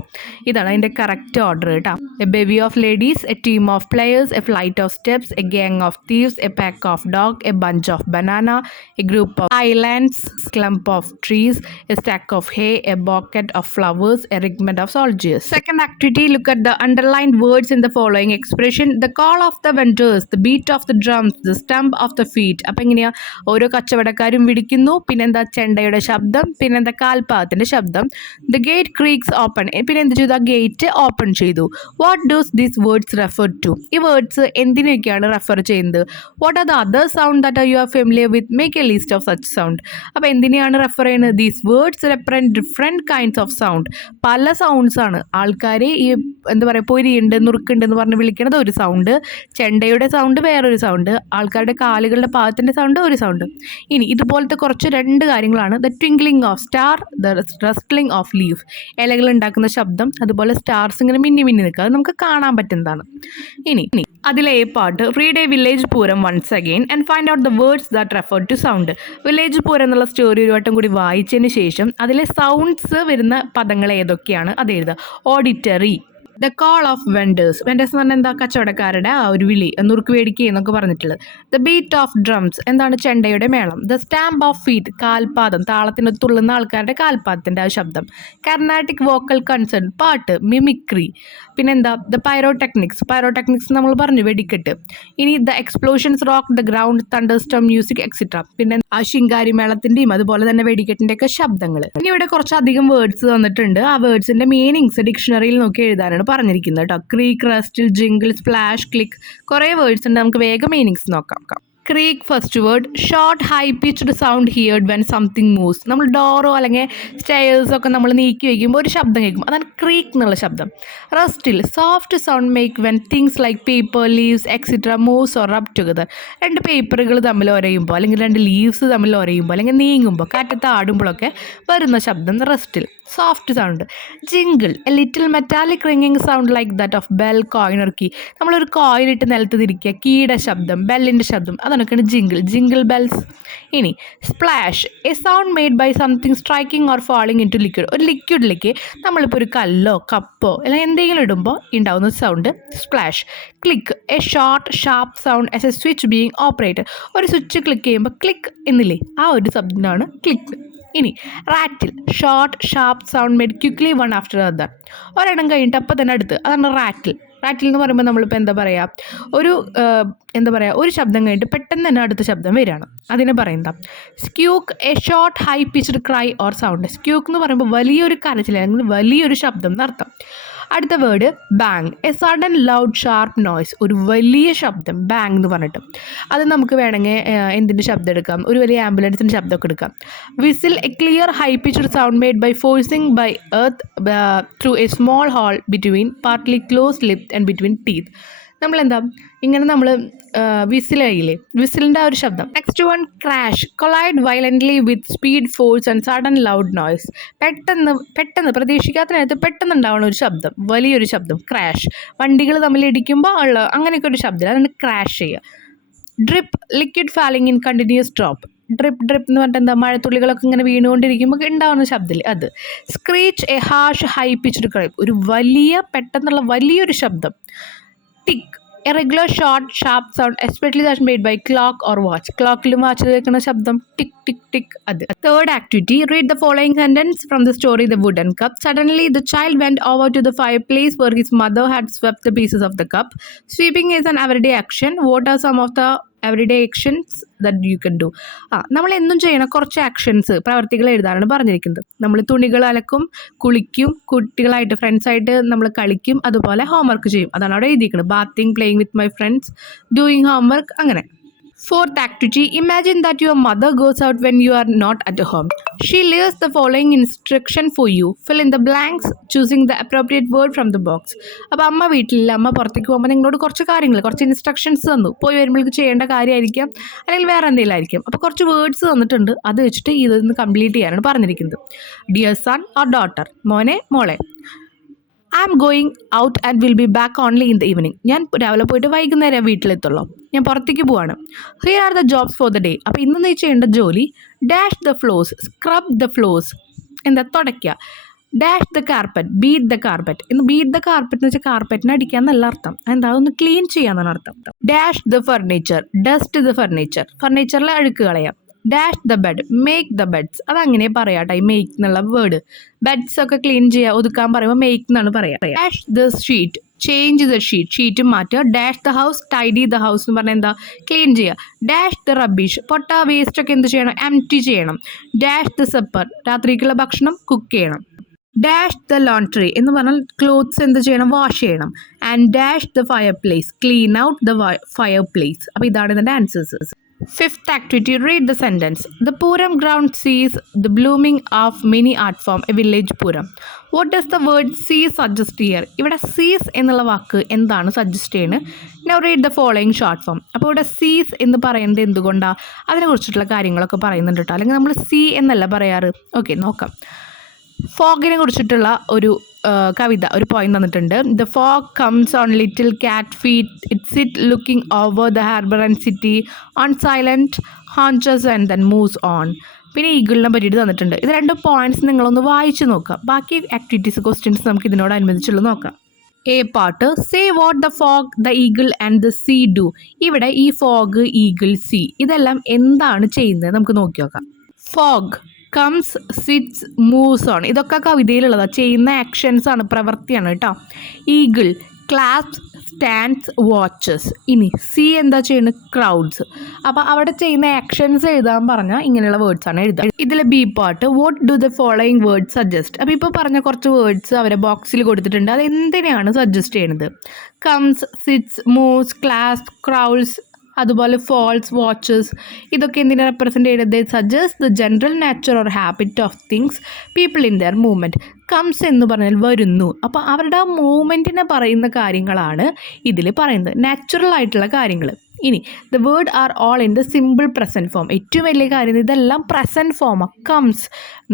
ഇതാണ് അതിൻ്റെ കറക്റ്റ് ഓർഡർ കേട്ടോ. A bevy of ladies, A team of players, A flight of steps, a gang of thieves, a pack of dog, a bunch of banana, a group of islands, clump of trees, a stack of hay, a bucket of flowers, a regiment of soldiers. Second activity, look at the underlined words in the following expression. The call of the vendors, the beat of the drums, the stamp of the feet. അപ്പോൾ എങ്ങനെയാ ഓരോ കച്ചവടക്കാരും അടിക്കുന്നു, പിന്നെന്താ ചെണ്ടയുടെ ശബ്ദം, പിന്നെന്താ കാൽപാദത്തിൻ്റെ ശബ്ദം. The gate creeks open, പിന്നെ എന്ത് ചെയ്തു, ആ ഗേറ്റ് ഓപ്പൺ ചെയ്തു. What does these words refer to? ഈ വേർഡ്സ് എന്തിനൊക്കെയാണ് റെഫർ ചെയ്യുന്നത്? What are the other sound that you are familiar with? Make a list of such sound. അപ്പോൾ എന്തിനെയാണ് റെഫർ ചെയ്യുന്നത്? These words represent different kinds of sound. പല sounds ആണ്. ആൾക്കാർ ഈ എന്താ പറയുക, പൊരിയുണ്ട്, നുറുക്കുണ്ട് എന്ന് പറഞ്ഞ് വിളിക്കുന്നത് ഒരു സൗണ്ട്, ചെണ്ടയുടെ സൗണ്ട് വേറൊരു സൗണ്ട്, ആൾക്കാരുടെ കാലുകളുടെ പാദത്തിൻ്റെ സൗണ്ട് ഒരു സൗണ്ട്. ഇനി ഇതുപോലത്തെ കുറച്ച് 2 കാര്യങ്ങളാണ്. The twinkling of star, the rustling of leaf. ഇലകൾ ഉണ്ടാക്കുന്ന ശബ്ദം, അതുപോലെ സ്റ്റാർസ് ഇങ്ങനെ മിന്നി മിന്നി നിൽക്കുക, അത് നമുക്ക് കാണാൻ പറ്റുന്നതാണ്. ഇനി അതിലെ A part, read a village Pooram once again and find out the words that refer to sound. Village Pooram എന്നുള്ള സ്റ്റോറി ഒരു വട്ടം കൂടി വായിച്ചതിന് ശേഷം അതിലെ സൗണ്ട്സ് വരുന്ന പദങ്ങൾ ഏതൊക്കെയാണ് അത് എഴുതുക. Auditory, the call of vendors. Vendors എന്ന് പറഞ്ഞാൽ എന്താ, കച്ചവടക്കാരുടെ ആ ഒരു വിളി, നുറുക്ക് മേടിക്കുക എന്നൊക്കെ പറഞ്ഞിട്ടുള്ളത്. ദ ബീറ്റ് ഓഫ് ഡ്രംസ്, എന്താണ്, ചെണ്ടയുടെ മേളം. ദ സ്റ്റാമ്പ് ഓഫ് ഫീറ്റ്, കാൽപാദം, താളത്തിന് തുള്ളുന്ന ആൾക്കാരുടെ കാൽപാദത്തിൻ്റെ ആ ശബ്ദം. കർണാട്ടിക് വോക്കൽ കൺസേൺ, പാട്ട്, മിമിക്രി. പിന്നെന്താ, ദ പൈറോടെക്നിക്സ്, പൈറോടെക്നിക്സ് നമ്മൾ പറഞ്ഞു, വെടിക്കെട്ട്. ഇനി the explosions rock the ground, thunderstorm music etcetera. പിന്നെ ആ ശിങ്കാരി മേളത്തിൻ്റെയും അതുപോലെ തന്നെ വെടിക്കെട്ടിൻ്റെ ഒക്കെ ശബ്ദങ്ങൾ. ഇനി ഇവിടെ കുറച്ചധികം വേർഡ്സ് തന്നിട്ടുണ്ട്. ആ വേർഡ്സിൻ്റെ മീനിങ്സ് ഡിക്ഷണറിയിൽ നോക്കി എഴുതാനാണ് പറഞ്ഞിരിക്കുന്നത് കേട്ടോ. ക്രീക്ക്, റസ്റ്റിൽ, ജിംഗിൾ, സ്പ്ലാഷ്, ക്ലിക്ക്, കുറേ വേർഡ്സ് ഉണ്ട്. നമുക്ക് വേഗം മീനിങ്സ് നോക്കാം. Creek first word, short high pitched sound heard when something moves. നമ്മൾ ഡോറോ അല്ലെങ്കിൽ സ്റ്റെയേഴ്സൊക്കെ നമ്മൾ നീക്കി വയ്ക്കുമ്പോൾ ഒരു ശബ്ദം കേൾക്കും, അതാണ് ക്രീക്ക് എന്നുള്ള ശബ്ദം. Rustle, soft sound make when things like paper, leaves etcetera moves or rub together. 2 പേപ്പറുകൾ തമ്മിൽ ഒരയുമ്പോൾ അല്ലെങ്കിൽ 2 ലീവ്സ് തമ്മിൽ ഒരയുമ്പോൾ അല്ലെങ്കിൽ നീങ്ങുമ്പോൾ, കാറ്റത്ത് ആടുമ്പോഴൊക്കെ വരുന്ന ശബ്ദം rustle, soft sound. Jingle, a little metallic ringing sound like that of bell, coin or key. നമ്മളൊരു കോയിൻ ഇട്ട് നിലത്ത് തിരിക്കുക, കീയുടെ ശബ്ദം, ബെല്ലിൻ്റെ ശബ്ദം, അതൊക്കെയാണ് ജിംഗിൾ, ജിംഗിൾ ബെൽസ്. ഇനി splash, a sound made by something striking or falling into liquid. ഒരു ലിക്വിഡിലേക്ക് നമ്മളിപ്പോൾ ഒരു കല്ലോ കപ്പോ അല്ലെങ്കിൽ എന്തെങ്കിലും ഇടുമ്പോൾ ഉണ്ടാകുന്ന sound splash. Click, a short sharp sound as a switch being operated. ഒരു സ്വിച്ച് ക്ലിക്ക് ചെയ്യുമ്പോൾ ക്ലിക്ക് എന്നില്ലേ, ആ ഒരു ശബ്ദമാണ് ക്ലിക്ക്. ഇനി rattle, short sharp sound made quickly one after other. ഒരെണ്ണം കഴിഞ്ഞിട്ട് അപ്പം തന്നെ അടുത്ത്, അതാണ് റാറ്റിൽ. റാറ്റിൽ എന്ന് പറയുമ്പോൾ നമ്മളിപ്പോൾ എന്താ പറയുക, ഒരു ശബ്ദം കഴിഞ്ഞിട്ട് പെട്ടെന്ന് തന്നെ അടുത്ത ശബ്ദം വരികയാണ്, അതിനെ പറയുന്ന. Squeak, a short high pitched cry or sound. Squeak എന്ന് പറയുമ്പോൾ വലിയൊരു കരച്ചിൽ അല്ലെങ്കിൽ വലിയൊരു ശബ്ദം എന്നർത്ഥം. അടുത്ത word bang, a sudden loud sharp noise. ഒരു വലിയ ശബ്ദം, ബാങ് എന്ന് പറഞ്ഞിട്ട്. അത് നമുക്ക് വേണമെങ്കിൽ എന്തിൻ്റെ ശബ്ദം എടുക്കാം, ഒരു വലിയ ആംബുലൻസിൻ്റെ ശബ്ദമൊക്കെ എടുക്കാം. Whistle, a clear high pitched sound made by forcing by earth through a small hole between partly closed lip and between teeth. നമ്മളെന്താ ഇങ്ങനെ നമ്മൾ വിസിലായില്ലേ, വിസിലിൻ്റെ ആ ഒരു ശബ്ദം. Next one, crash, collide violently with speed, force and sudden loud noise. പെട്ടെന്ന് പ്രതീക്ഷിക്കാത്ത നേരത്ത് പെട്ടെന്ന് ഉണ്ടാവുന്ന ഒരു ശബ്ദം, വലിയൊരു ശബ്ദം, ക്രാഷ്. വണ്ടികൾ തമ്മിൽ ഇടിക്കുമ്പോൾ ഉള്ള അങ്ങനെയൊക്കെ ഒരു ശബ്ദം, അതാണ് ക്രാഷ് ചെയ്യുക. Drip, liquid falling in continuous drop. Drip എന്ന് പറഞ്ഞിട്ട് എന്താ, മഴത്തുള്ളികളൊക്കെ ഇങ്ങനെ വീണുകൊണ്ടിരിക്കുമ്പോൾ ഉണ്ടാകുന്ന ശബ്ദമില്ലേ, അത്. Screech, a harsh high pitched cry. ഒരു പെട്ടെന്നുള്ള വലിയൊരു ശബ്ദം. Tick, a regular short sharp sound especially that made by clock or watch. ക്ലോക്കിലും വാച്ചിൽ കേൾക്കുന്ന ശബ്ദം ടിക് ടിക് ടിക്, അത്. Third activity, read the following sentence from the story the wooden cup. Suddenly the child went over to the fire place where his mother had swept the pieces of the cup. Sweeping is an everyday action. What are some of the everyday actions that you can do? നമ്മൾ എന്നും ചെയ്യണ കുറച്ച് actions, പ്രവർത്തികൾ എഴുതാനാണ് പറഞ്ഞിരിക്കുന്നത്. നമ്മൾ തുണികൾ അലക്കും, കുളിക്കും, കുട്ടികളായിട്ട് ഫ്രണ്ട്സായിട്ട് നമ്മൾ കളിക്കും, അതുപോലെ ഹോംവർക്ക് ചെയ്യും, അതാണ് അവിടെ എഴുതിയിരിക്കുന്നത്. Bathing, playing with my friends, doing homework, അങ്ങനെ. Fourth activity, imagine that your mother goes out when you are not at home. She leaves the following instruction for you. Fill in the blanks, choosing the appropriate word from the box. അപ്പോൾ അമ്മ വീട്ടിലില്ല, അമ്മ പുറത്തേക്ക് പോകുമ്പോൾ നിങ്ങളോട് കുറച്ച് instructions തന്നു. പോയി വരുമ്പോഴേക്ക് ചെയ്യേണ്ട കാര്യമായിരിക്കാം, അല്ലെങ്കിൽ വേറെ എന്തെങ്കിലും ആയിരിക്കും. അപ്പോൾ കുറച്ച് വേർഡ്സ് തന്നിട്ടുണ്ട്, അത് വെച്ചിട്ട് ഇതൊന്ന് കംപ്ലീറ്റ് ചെയ്യാനാണ് പറഞ്ഞിരിക്കുന്നത്. ഡിയർ സൺ ഓർ ഡോട്ടർ, മോനെ മോളെ. I am going out and will be back only in the evening. ഞാൻ രാവിലെ പോയിട്ട് വൈകുന്നേരം വീട്ടിലെത്തുള്ളൂ, ഞാൻ പുറത്തേക്ക് പോവാണ്. Here are the jobs for the day. അപ്പോൾ ഇന്ന് നീ ചെയ്യേണ്ട ജോലി, dash the floors, scrub the floors, എന്താ തുടയ്ക്കുക. Dash the carpet, beat the carpet. ഇന്ന് ബീറ്റ് ദ കാർപ്പറ്റ് എന്ന് വെച്ചാൽ കാർപ്പറ്റിനെ അടിക്കുക എന്നല്ല അർത്ഥം, എന്താ അതൊന്ന് ക്ലീൻ ചെയ്യാന്നാണ് അർത്ഥം. Dash the furniture, dust the furniture, ഫർണിച്ചറിലെ അഴുക്ക് കളയാം. Dash the bed, make the beds. അതങ്ങനെ പറയാട്ടോ, ഈ മേക്ക് എന്നുള്ള വേർഡ്. ബെഡ്സ് ഒക്കെ ക്ലീൻ ചെയ്യുക, ഒതുക്കാൻ പറയുമ്പോൾ മേക്ക് എന്നാണ് പറയുക. Dash the sheet, change the ഷീറ്റും മാറ്റുക. Dash the house, tidy the house എന്ന് പറഞ്ഞാൽ എന്താ, ക്ലീൻ ചെയ്യുക. ഡാഷ് ദ റബ്ബിഷ്, പൊട്ട വേസ്റ്റ് ഒക്കെ എന്ത് ചെയ്യണം, എംപ്റ്റി ചെയ്യണം. ഡാഷ് ദ സപ്പർ, രാത്രിക്കുള്ള ഭക്ഷണം കുക്ക് ചെയ്യണം. ഡാഷ് ദ ലോണ്ട്രി എന്ന് പറഞ്ഞാൽ ക്ലോത്ത്സ് എന്ത് ചെയ്യണം, വാഷ് ചെയ്യണം. And dash the fire place, clean out the fire place. അപ്പോൾ ഇതാണ് ഇതിൻ്റെ answers. Fifth activity, read the sentence. The Puram ground sees the blooming of many art form, a village Puram. What does the word see suggest here? ഇവിടെ sees എന്നുള്ള വാക്ക് എന്താണ് suggest ചെയ്യുന്നത്? Now read the following short form. അപ്പോൾ ഇവിടെ sees എന്ന് പറയുന്നത് എന്തുകൊണ്ടാണ്, അതിനെക്കുറിച്ചിട്ടുള്ള കാര്യങ്ങളൊക്കെ പറയുന്നുണ്ട് കേട്ടോ. അല്ലെങ്കിൽ നമ്മൾ see എന്നല്ല പറയാറ്. ഓക്കെ, നോക്കാം. ഫോഗിനെ കുറിച്ചിട്ടുള്ള ഒരു കവിത, ഒരു പോയിന്റ് തന്നിട്ടുണ്ട്. The fog comes on little cat feet, it sit looking over the harbour and city on silent haunches and then moves on. പിന്നെ ഈഗിളിനെ പറ്റിയിട്ട് തന്നിട്ടുണ്ട്. ഇത് രണ്ട് പോയിന്റ്സ് നിങ്ങളൊന്ന് വായിച്ച് നോക്കാം. ബാക്കി ആക്ടിവിറ്റീസ്, ക്വസ്റ്റ്യൻസ് നമുക്ക് ഇതിനോടനുബന്ധിച്ചുള്ളത് നോക്കാം. A part, say what the fog, the eagle and the sea do. ഇവിടെ ഈ ഫോഗ്, ഈഗിൾ, സീ ഇതെല്ലാം എന്താണ് ചെയ്യുന്നത് നമുക്ക് നോക്കി നോക്കാം. Fog comes, sits, moves on, ഇതൊക്കെ കവിതയിലുള്ളതാണ്. ചെയ്യുന്ന ആക്ഷൻസ് ആണ്, പ്രവൃത്തിയാണ് കേട്ടോ. Eagle claps, stands, watches. ഇനി സി എന്താ ചെയ്യുന്നത്, ക്രൗഡ്സ്. അപ്പോൾ അവിടെ ചെയ്യുന്ന ആക്ഷൻസ് എഴുതാൻ പറഞ്ഞാൽ ഇങ്ങനെയുള്ള വേർഡ്സ് ആണ് എഴുതുക. ഇതിൽ B part, what do the following words suggest. അപ്പോൾ ഇപ്പോൾ പറഞ്ഞ കുറച്ച് വേർഡ്സ് അവരെ ബോക്സിൽ കൊടുത്തിട്ടുണ്ട്. അത് എന്തിനാണ് സജസ്റ്റ് ചെയ്യുന്നത്? Comes, sits, moves, claps, crowds, അതുപോലെ ഫോൾസ്, വാച്ചസ്, ഇതൊക്കെ എന്തിനാണ് റെപ്രസെൻ്റ് ചെയ്യുന്നത്? Suggest the general nature or habit of things people in their movement. Comes എന്ന് പറഞ്ഞാൽ വരുന്നു. അപ്പോൾ അവരുടെ ആ മൂവ്മെൻറ്റിനെ പറയുന്ന കാര്യങ്ങളാണ് ഇതിൽ പറയുന്നത്, നാച്ചുറൽ ആയിട്ടുള്ള കാര്യങ്ങൾ. ഇനി the word are all in the simple present form. ഏറ്റവും വലിയ കാര്യം ഇതെല്ലാം പ്രസൻറ്റ് ഫോമാണ്. കംസ്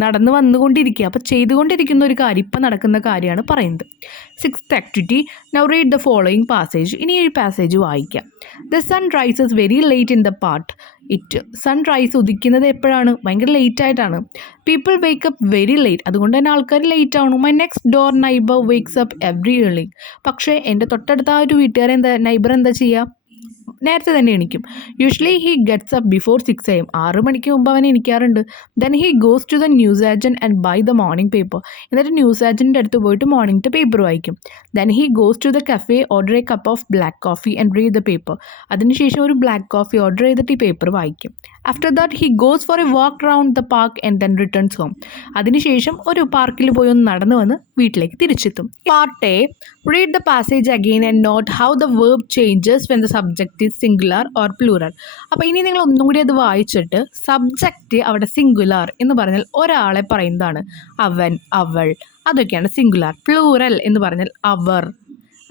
നടന്ന് വന്നുകൊണ്ടിരിക്കുക, അപ്പോൾ ചെയ്തുകൊണ്ടിരിക്കുന്ന ഒരു കാര്യം, ഇപ്പം നടക്കുന്ന കാര്യമാണ് പറയുന്നത്. Sixth activity, now read the following passage. ഇനി ഈ പാസേജ് വായിക്കാം. The sun rises very late in the part. Sunrise ഉദിക്കുന്നത് എപ്പോഴാണ്? ഭയങ്കര ലേറ്റ് ആയിട്ടാണ്. People wake up very late, അതുകൊണ്ട് തന്നെ ആൾക്കാർ ലേറ്റ് ആവണം. My next door neighbour wakes up every early. പക്ഷേ എൻ്റെ തൊട്ടടുത്ത ആ ഒരു വീട്ടുകാരെ നൈബർ എന്താ ചെയ്യുക? നേരത്തെ തന്നെ എണീക്കും. Usually he gets up before 6 AM. 6 മണിക്ക് മുമ്പ് അവൻ എണീക്കാറുണ്ട്. Then he goes to the newsagent and buy the morning paper. എന്നിട്ട് ന്യൂസ് ഏജൻറ്റിൻ്റെ അടുത്ത് പോയിട്ട് മോർണിംഗത്തെ പേപ്പർ വായിക്കും. Then he goes to the cafe, order a cup of black coffee and read the paper. അതിനുശേഷം ഒരു ബ്ലാക്ക് കോഫി ഓർഡർ ചെയ്തിട്ട് ഈ പേപ്പർ വായിക്കും. After that he goes for a walk round the park and then returns home. അതിനുശേഷം ഒരു പാർക്കിൽ പോയി ഒന്ന് നടന്നു വന്ന് വീട്ടിലേക്ക് തിരിച്ചെത്തും. Part A, read the passage again and note how the verb changes when the subject is singular or plural. അപ്പോൾ ഇനി നിങ്ങൾ ഒന്നും കൂടി അത് വായിച്ചിട്ട് സബ്ജക്റ്റ് അവിടെ സിംഗുലർ എന്ന് പറഞ്ഞാൽ ഒരാളെ പറയുന്നതാണ്. അവൻ, അവൾ, അതൊക്കെയാണ് സിംഗുലർ. പ്ലൂറൽ എന്ന് പറഞ്ഞാൽ അവർ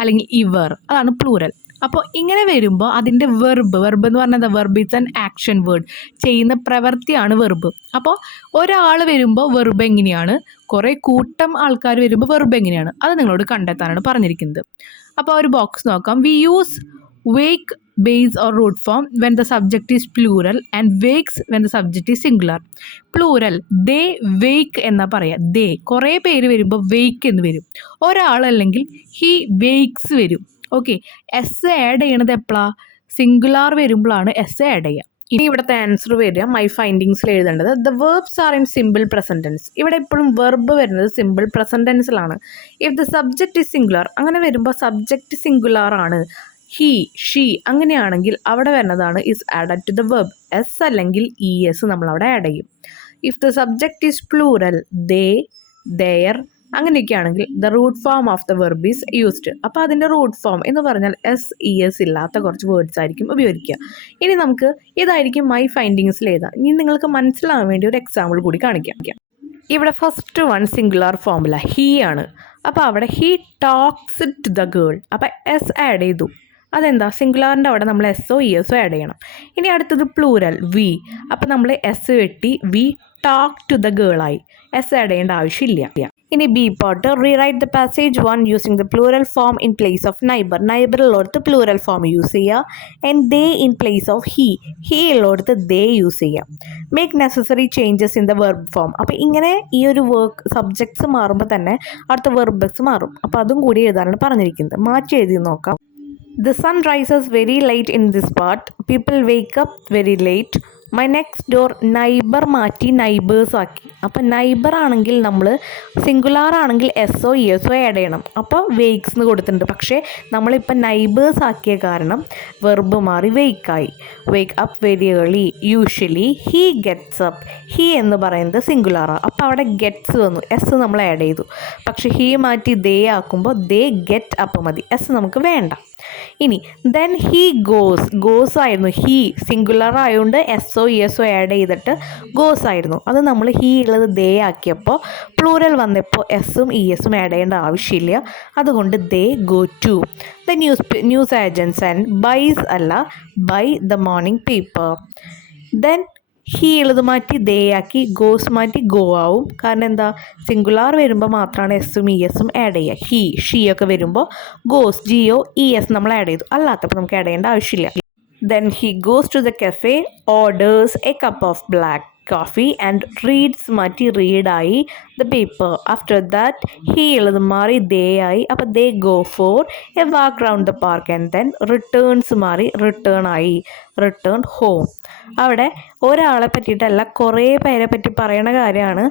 അല്ലെങ്കിൽ ഇവർ, അതാണ് പ്ലൂറൽ. അപ്പോൾ ഇങ്ങനെ വരുമ്പോൾ അതിൻ്റെ വെർബ് എന്ന് പറഞ്ഞാൽ verb it's an action word, ചെയ്യുന്ന പ്രവൃത്തിയാണ് വെർബ്. അപ്പോൾ ഒരാൾ വരുമ്പോൾ വെർബ് എങ്ങനെയാണ്, കുറേ കൂട്ടം ആൾക്കാർ വരുമ്പോൾ വെർബ് എങ്ങനെയാണ്, അത് നിങ്ങളോട് കണ്ടെത്താനാണ് പറഞ്ഞിരിക്കുന്നത്. അപ്പോൾ ഒരു ബോക്സ് നോക്കാം. We use wake, base or root form when the subject is plural and wakes when the subject is singular. Plural they wake എന്നാ പറയുക. ദേ കുറേ പേര് വരുമ്പോൾ വേക്ക് എന്ന് വരും. ഒരാളല്ലെങ്കിൽ ഹി വേക്സ് വരും. ഓക്കെ, എസ് ആഡ് ചെയ്യണത് എപ്പോഴാണ്? സിംഗുലാർ വരുമ്പോഴാണ് എസ് ആഡ് ചെയ്യുക. ഇനി ഇവിടുത്തെ ആൻസർ വരിക മൈ ഫൈൻഡിങ്സിൽ എഴുതേണ്ടത് the verbs are in simple present tense. ഇവിടെ എപ്പോഴും വെർബ് വരുന്നത് സിമ്പിൾ പ്രസന്റ് ടെൻസിലാണ്. If the subject is singular, അങ്ങനെ വരുമ്പോൾ സബ്ജക്റ്റ് സിംഗുലാർ ആണ്. ഹി, ഷീ അങ്ങനെയാണെങ്കിൽ അവിടെ വരുന്നതാണ് is added to the verb. S അല്ലെങ്കിൽ ഇ എസ് നമ്മൾ അവിടെ ആഡ് ചെയ്യും. If the subject is plural, they, their അങ്ങനെയൊക്കെ ആണെങ്കിൽ the root form of the verb is used. അപ്പോൾ അതിൻ്റെ റൂട്ട് ഫോം എന്ന് പറഞ്ഞാൽ എസ് ഇ എസ് ഇല്ലാത്ത കുറച്ച് വേർഡ്സ് ആയിരിക്കും ഉപയോഗിക്കുക. ഇനി നമുക്ക് ഇതായിരിക്കും മൈ ഫൈൻഡിങ്സിൽ എഴുതാം. ഇനി നിങ്ങൾക്ക് മനസ്സിലാവാൻ വേണ്ടി ഒരു എക്സാമ്പിൾ കൂടി കാണിക്കാം. ഇവിടെ first one singular formula he ആണ്. അപ്പോൾ അവിടെ he talks to the girl. അപ്പോൾ എസ് ആഡ് ചെയ്തു. അതെന്താ, സിംഗുലാറിൻ്റെ അവിടെ നമ്മൾ എസ്സോ ഇ എസ്സോ ആഡ് ചെയ്യണം. ഇനി അടുത്തത് പ്ലൂരൽ വി. അപ്പോൾ നമ്മൾ എസ് വെട്ടി we talk to the girl ആയി. എസ് ആഡ് ചെയ്യേണ്ട ആവശ്യമില്ല. ഇനി B part, rewrite the passage 1 using the plural form in place of neighbour. നൈബറുള്ളടത്ത് പ്ലൂറൽ ഫോം യൂസ് ചെയ്യുക. And they in place of he ഉള്ളടത്ത് ദേ യൂസ് ചെയ്യുക. Make necessary changes in the verb form. അപ്പോൾ ഇങ്ങനെ ഈ ഒരു subjects മാറുമ്പോൾ തന്നെ അടുത്ത വെർബ്സ് മാറും. അപ്പോൾ അതും കൂടി എഴുതാനാണ് പറഞ്ഞിരിക്കുന്നത്. മാറ്റി എഴുതി നോക്കാം. The sun rises very late in this part. People wake up very late. My next door neighbour മാറ്റി നൈബേഴ്സ് ആക്കി. അപ്പോൾ നൈബർ ആണെങ്കിൽ നമ്മൾ സിംഗുലാർ ആണെങ്കിൽ എസ്ഒ ഇഎസ്ഒ ആഡ് ചെയ്യണം. അപ്പോൾ വെയ്ക്സ് എന്ന് കൊടുത്തിട്ടുണ്ട്. പക്ഷേ നമ്മളിപ്പോൾ നൈബേഴ്സ് ആക്കിയ കാരണം വെർബ് മാറി വെയ്ക്കായി. Wake up very early. Usually he gets up. He എന്ന് പറയുന്നത് സിംഗുലാറാണ്. അപ്പോൾ അവിടെ ഗെറ്റ്സ് വന്നു, എസ് നമ്മൾ ആഡ് ചെയ്തു. പക്ഷേ ഹീ മാറ്റി ദേ ആക്കുമ്പോൾ ദേ ഗെറ്റ് അപ്പ് മതി, എസ് നമുക്ക് വേണ്ട. ഇനി ദെൻ ഹീ ഗോസ് ആയിരുന്നു. ഹീ സിംഗുലർ ആയതുകൊണ്ട് എസ്ഒ ഇഎസ്ഒ ആഡ് ചെയ്തിട്ട് ഗോസ് ആയിരുന്നു. അത് നമ്മൾ ഹീ ഉള്ളത് ദേ ആക്കിയപ്പോൾ പ്ലൂറൽ വന്നപ്പോൾ എസ്സും ഇഎസും ആഡ് ചെയ്യേണ്ട ആവശ്യമില്ല. അതുകൊണ്ട് they go to the news agents and buys അല്ല, buy the morning paper. Then he ഉള്ളത് മാറ്റി ദേ ആക്കി, ഗോസ് മാറ്റി ഗോ ആവും. കാരണം എന്താ, സിംഗുലാർ വരുമ്പോൾ മാത്രമാണ് എസ്സും ഇ എസും ആഡ് ചെയ്യുക. ഹീ ഷീ ഒക്കെ വരുമ്പോൾ ഗോസ് ജിഒ ഇ എസ് നമ്മൾ ആഡ് ചെയ്തു. അല്ലാത്തപ്പോൾ നമുക്ക് ആഡ് ചെയ്യേണ്ട ആവശ്യമില്ല. Then he goes to the cafe, orders a cup of black coffee and reads മാറ്റി റീഡായി the paper. After that he ഉള്ളത് മാറി ദേ ആയി. അപ്പോൾ they go for a walk round the park and then returns മാറി return ആയി, return home. അവിടെ ഒരാളെ പറ്റിയിട്ടല്ല, കുറേ പേരെ പറ്റി പറയണ കാര്യമാണ്.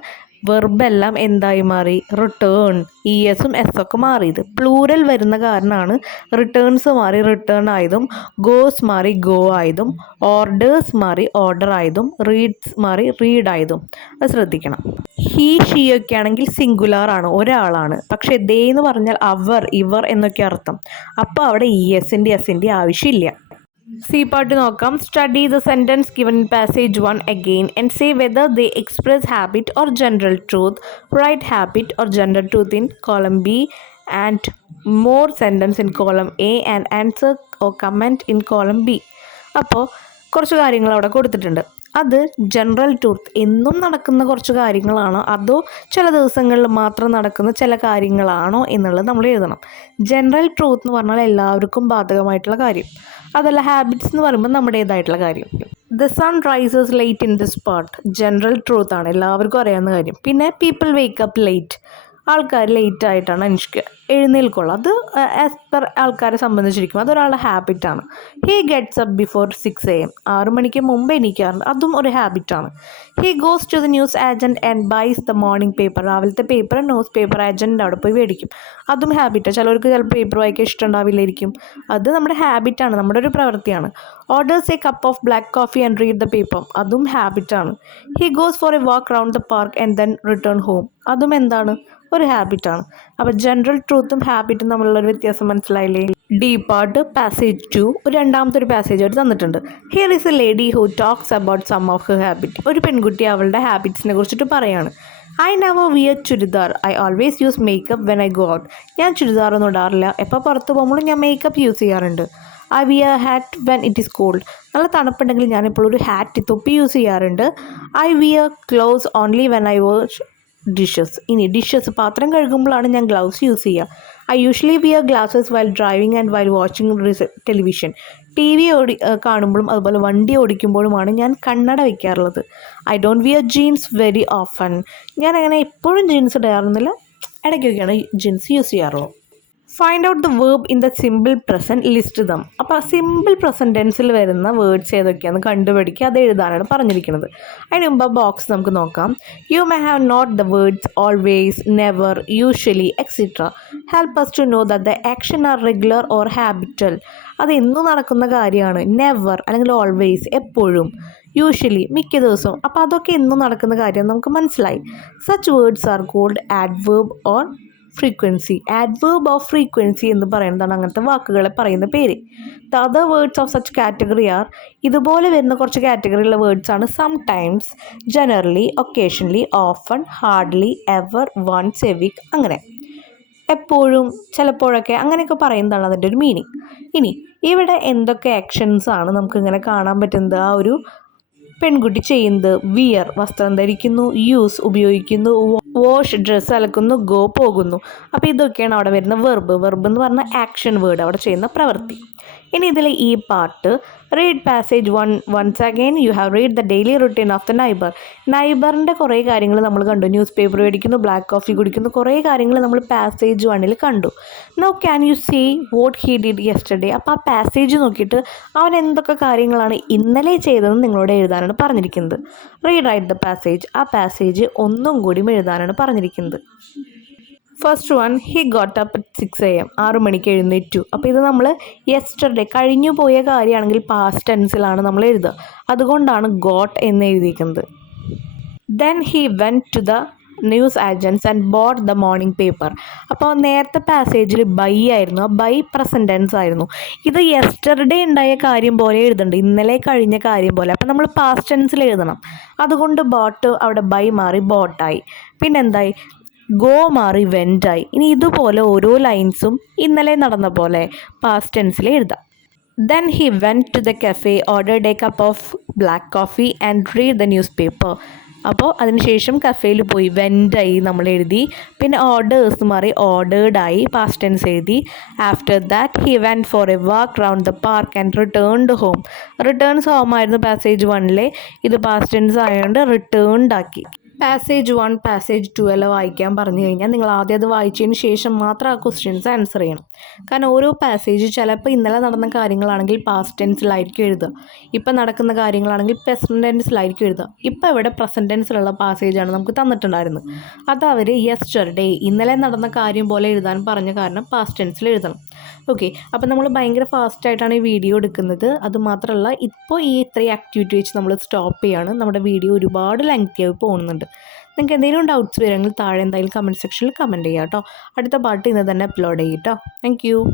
വെർബെല്ലാം എന്തായി മാറി, റിട്ടേൺ. ഇ എസും എസ് ഒക്കെ മാറിയത് പ്ലൂരൽ വരുന്ന കാരണമാണ് റിട്ടേൺസ് മാറി റിട്ടേൺ ആയതും, ഗോസ് മാറി ഗോ ആയതും, ഓർഡേഴ്സ് മാറി ഓർഡർ ആയതും, റീഡ്സ് മാറി റീഡ് ആയതും. അത് ശ്രദ്ധിക്കണം. ഹീ ഷീ ഒക്കെ ആണെങ്കിൽ സിംഗുലാർ ആണ്, ഒരാളാണ്. പക്ഷേ ദേ എന്ന് പറഞ്ഞാൽ അവർ ഇവർ എന്നൊക്കെ അർത്ഥം. അപ്പോൾ അവിടെ ഇ എസിൻ്റെ എസിൻ്റെ ആവശ്യമില്ല. സി പാർട്ട് നോക്കാം. Study the sentence given in passage 1 again and say whether they express habit or general truth. Write habit or general truth in column B and more sentence in column A and answer or comment in column B. അപ്പോൾ കുറച്ച് കാര്യങ്ങൾ അവിടെ കൊടുത്തിട്ടുണ്ട്. അത് general truth എന്നും നടക്കുന്ന കുറച്ച് കാര്യങ്ങളാണോ അതോ ചില ദിവസങ്ങളിൽ മാത്രം നടക്കുന്ന ചില കാര്യങ്ങളാണോ എന്നുള്ളത് നമ്മൾ എഴുതണം. ജനറൽ ട്രൂത്ത് എന്ന് പറഞ്ഞാൽ എല്ലാവർക്കും ബാധകമായിട്ടുള്ള കാര്യം. അതല്ല ഹാബിറ്റ്സ് എന്ന് പറയുമ്പോൾ നമ്മുടേതായിട്ടുള്ള കാര്യം. The sun rises late in this part general truth ആണ്, എല്ലാവർക്കും അറിയാവുന്ന കാര്യം. പിന്നെ പീപ്പിൾ വേക്ക് അപ്പ് ലേറ്റ്, ആൾക്കാർ ലേറ്റ് ആയിട്ടാണ് എഴുന്നേൽക്കുള്ളൂ. അത് ആസ് പെർ ആൾക്കാരെ സംബന്ധിച്ചിരിക്കും, അതൊരാളുടെ ഹാബിറ്റാണ്. He gets up before 6 AM, 6 മണിക്ക് മുമ്പ് എണീക്കാറുണ്ട്, അതും ഒരു ഹാബിറ്റാണ്. He goes to the newsagent and buys the morning paper, രാവിലത്തെ പേപ്പർ ന്യൂസ് പേപ്പർ ഏജൻറ്റിൻ്റെ അവിടെ പോയി മേടിക്കും, അതും ഹാബിറ്റാണ്. ചിലവർക്ക് ചിലപ്പോൾ പേപ്പർ വായിക്കാൻ ഇഷ്ടമുണ്ടാവില്ലായിരിക്കും, അത് നമ്മുടെ ഹാബിറ്റാണ്, നമ്മുടെ ഒരു പ്രവൃത്തിയാണ്. Orders a cup of black coffee and read the paper, അതും ഹാബിറ്റാണ്. He goes for a walk round the park and then return home, അതും എന്താണ്, ഒരു ഹാബിറ്റാണ്. അപ്പോൾ ജനറൽ ട്രൂത്തും ഹാബിറ്റും തമ്മിലുള്ളൊരു വ്യത്യാസം മനസ്സിലായില്ലേ? ഡി പാർട്ട് പാസേജ് 2 രണ്ടാമത്തെ ഒരു പാസേജ് ആയിട്ട് തന്നിട്ടുണ്ട്. Here is a lady who talks about some of her habit. ഒരു പെൺകുട്ടി അവളുടെ ഹാബിറ്റ്സിനെ കുറിച്ചിട്ട് പറയാണ്. I never wear churidar, I always use makeup when I go out. ഞാൻ ചുരിദാർ ഒന്നും ഇടാറില്ല, എപ്പോൾ പുറത്ത് പോകുമ്പോഴും ഞാൻ മേക്കപ്പ് യൂസ് ചെയ്യാറുണ്ട്. I wear hat when it is cold, നല്ല തണുപ്പുണ്ടെങ്കിൽ ഞാനിപ്പോൾ ഒരു ഹാറ്റ് തൊപ്പി യൂസ് ചെയ്യാറുണ്ട്. I wear gloves only when I wash dishes. ഇനി ഡിഷസ് പാത്രം കഴുകുമ്പോഴാണ് ഞാൻ ഗ്ലൗസ് യൂസ് ചെയ്യുക. I usually wear glasses while driving and while watching television. T V കാണുമ്പോഴും അതുപോലെ വണ്ടി ഓടിക്കുമ്പോഴുമാണ് ഞാൻ കണ്ണട വയ്ക്കാറുള്ളത്. I don't wear jeans very often, ഞാൻ അങ്ങനെ എപ്പോഴും ജീൻസ് ഇടാറുന്നില്ല, ഇടയ്ക്കൊക്കെയാണ് ജീൻസ് യൂസ് ചെയ്യാറുള്ളത്. Find out the verb in the simple present, list them. അപ്പോൾ സിമ്പിൾ പ്രസൻറ്റ് ടെൻസിൽ വരുന്ന വേർഡ്സ് ഏതൊക്കെയാണെന്ന് കണ്ടുപിടിക്കുക, അത് എഴുതാനാണ് പറഞ്ഞിരിക്കുന്നത്. അതിന് മുമ്പ് ബോക്സ് നമുക്ക് നോക്കാം. You may have note the words always, never, usually etcetera. Help us to know that the action are regular or habitual. അത് എന്നും നടക്കുന്ന കാര്യമാണ്. നെവർ അല്ലെങ്കിൽ ഓൾവേസ് എപ്പോഴും, യൂഷ്വലി മിക്ക ദിവസവും. അപ്പോൾ അതൊക്കെ എന്നും നടക്കുന്ന കാര്യം നമുക്ക് മനസ്സിലായി. Such words are called adverb or frequency. Adverb of frequency എന്ന് പറയുന്നതാണ് അങ്ങനത്തെ വാക്കുകളെ പറയുന്ന പേര്. The other words of such category are, ഇതുപോലെ വരുന്ന കുറച്ച് കാറ്റഗറിയുള്ള വേർഡ്സ് ആണ് sometimes, generally, occasionally, often, hardly, ever, once a week, അങ്ങനെ എപ്പോഴും, ചിലപ്പോഴൊക്കെ, അങ്ങനെയൊക്കെ പറയുന്നതാണ് അതിൻ്റെ ഒരു മീനിങ്. ഇനി ഇവിടെ എന്തൊക്കെ ആക്ഷൻസ് ആണ് നമുക്കിങ്ങനെ കാണാൻ പറ്റുന്നത്? ആ ഒരു പെൺകുട്ടി ചെയ്യുന്നത്: വിയർ വസ്ത്രം ധരിക്കുന്നു, യൂസ് ഉപയോഗിക്കുന്നു, വാഷ് ഡ്രസ്സ് അലക്കുന്നു, ഗോ പോകുന്നു. അപ്പോൾ ഇതൊക്കെയാണ് അവിടെ വരുന്ന വെർബ്. വെർബ് എന്ന് പറഞ്ഞാൽ ആക്ഷൻ വേർഡ്, അവിടെ ചെയ്യുന്ന പ്രവൃത്തി. ഇനി ഇതിൽ ഈ part read passage once again you have read the daily routine of the neighbour. നൈബറിൻ്റെ കുറേ കാര്യങ്ങൾ നമ്മൾ കണ്ടു. ന്യൂസ് പേപ്പർ മേടിക്കുന്നു, ബ്ലാക്ക് കോഫി കുടിക്കുന്നു, കുറേ കാര്യങ്ങൾ നമ്മൾ പാസേജ് 1 കണ്ടു. Now can you see what he did yesterday. അപ്പോൾ ആ പാസേജ് നോക്കിയിട്ട് അവൻ എന്തൊക്കെ കാര്യങ്ങളാണ് ഇന്നലെ ചെയ്തതെന്ന് നിങ്ങളോട് എഴുതാനാണ് പറഞ്ഞിരിക്കുന്നത്. Write the passage. ആ പാസേജ് ഒന്നും കൂടി എഴുതാനാണ് പറഞ്ഞിരിക്കുന്നത്. First one, he got up at 6 AM. 6 മണിക്ക് എഴുന്നേറ്റു. അപ്പോൾ ഇത് നമ്മൾ യെസ്റ്റർഡേ കഴിഞ്ഞു പോയ കാര്യമാണെങ്കിൽ പാസ്റ്റ് ടെൻസിലാണ് നമ്മൾ എഴുതുക. അതുകൊണ്ടാണ് ഗോട്ട് എന്ന് എഴുതിയിരിക്കുന്നത്. Then he went to the news agents and bought the morning paper. അപ്പോൾ നേരത്തെ പാസേജിൽ ബൈ ആയിരുന്നു, ആ ബൈ പ്രസൻറ്റ് ടെൻസ് ആയിരുന്നു. ഇത് യെസ്റ്റർഡേ ഉണ്ടായ കാര്യം പോലെ എഴുതുന്നുണ്ട്, ഇന്നലെ കഴിഞ്ഞ കാര്യം പോലെ. അപ്പോൾ നമ്മൾ പാസ്റ്റ് ടെൻസിൽ എഴുതണം. അതുകൊണ്ട് ബോട്ട് അവിടെ ബൈ മാറി ബോട്ടായി. പിന്നെന്തായി, ഗോ മാറി വെൻറ്റായി. ഇനി ഇതുപോലെ ഓരോ ലൈൻസും ഇന്നലെ നടന്ന പോലെ പാസ്റ്റ് ടെൻസിൽ എഴുതാം. Then he went to the cafe, ordered a cup of black coffee and read the news paper. അപ്പോൾ അതിനുശേഷം കഫേയിൽ പോയി, വെൻറ്റായി നമ്മൾ എഴുതി. പിന്നെ ഓർഡേഴ്സ് മാറി ഓർഡേർഡായി പാസ്റ്റ് ടെൻസ് എഴുതി. After that he went for a walk round the park and returned home. Returns home ആയിരുന്നു പാസേജ് 1. ഇത് പാസ്റ്റ് ടെൻസ് ആയതുകൊണ്ട് റിട്ടേൺഡ് ആക്കി. പാസേജ് 1, പാസേജ് 2 എല്ലാം വായിക്കാൻ പറഞ്ഞു കഴിഞ്ഞാൽ നിങ്ങൾ ആദ്യം അത് വായിച്ചതിന് ശേഷം മാത്രം ആ ക്വസ്റ്റ്യൻസ് ആൻസർ ചെയ്യണം. കാരണം ഓരോ പാസേജ് ചിലപ്പോൾ ഇന്നലെ നടന്ന കാര്യങ്ങളാണെങ്കിൽ പാസ്റ്റ് ടെൻസിലായിരിക്കും എഴുതുക, ഇപ്പം നടക്കുന്ന കാര്യങ്ങളാണെങ്കിൽ പ്രസൻറ്റ് ടെൻസിലായിരിക്കും എഴുതുക. ഇപ്പോൾ ഇവിടെ പ്രസൻറ്റ് ടെൻസിലുള്ള പാസേജാണ് നമുക്ക് തന്നിട്ടുണ്ടായിരുന്നത്. അത് അവർ യെസ്റ്റർഡേ ഇന്നലെ നടന്ന കാര്യം പോലെ എഴുതാൻ പറഞ്ഞ കാരണം പാസ്റ്റ് ടെൻസിൽ എഴുതണം. ഓക്കെ, അപ്പോൾ നമ്മൾ ഭയങ്കര ഫാസ്റ്റായിട്ടാണ് ഈ വീഡിയോ എടുക്കുന്നത്. അതുമാത്രമല്ല ഇപ്പോൾ ഈ ഇത്രയും ആക്ടിവിറ്റി വെച്ച് നമ്മൾ സ്റ്റോപ്പ് ചെയ്യാണ്. നമ്മുടെ വീഡിയോ ഒരുപാട് ലെങ്തിയായി പോകുന്നുണ്ട്. നിങ്ങൾക്ക് എന്തെങ്കിലും ഡൗട്ട്സ് വരികയാണെങ്കിൽ താഴെ എന്തായാലും കമൻറ്റ് സെക്ഷനിൽ കമൻറ്റ് ചെയ്യാം കേട്ടോ. അടുത്ത പാർട്ട് ഇന്ന് തന്നെ അപ്ലോഡ് ചെയ്യും കേട്ടോ. Thank you.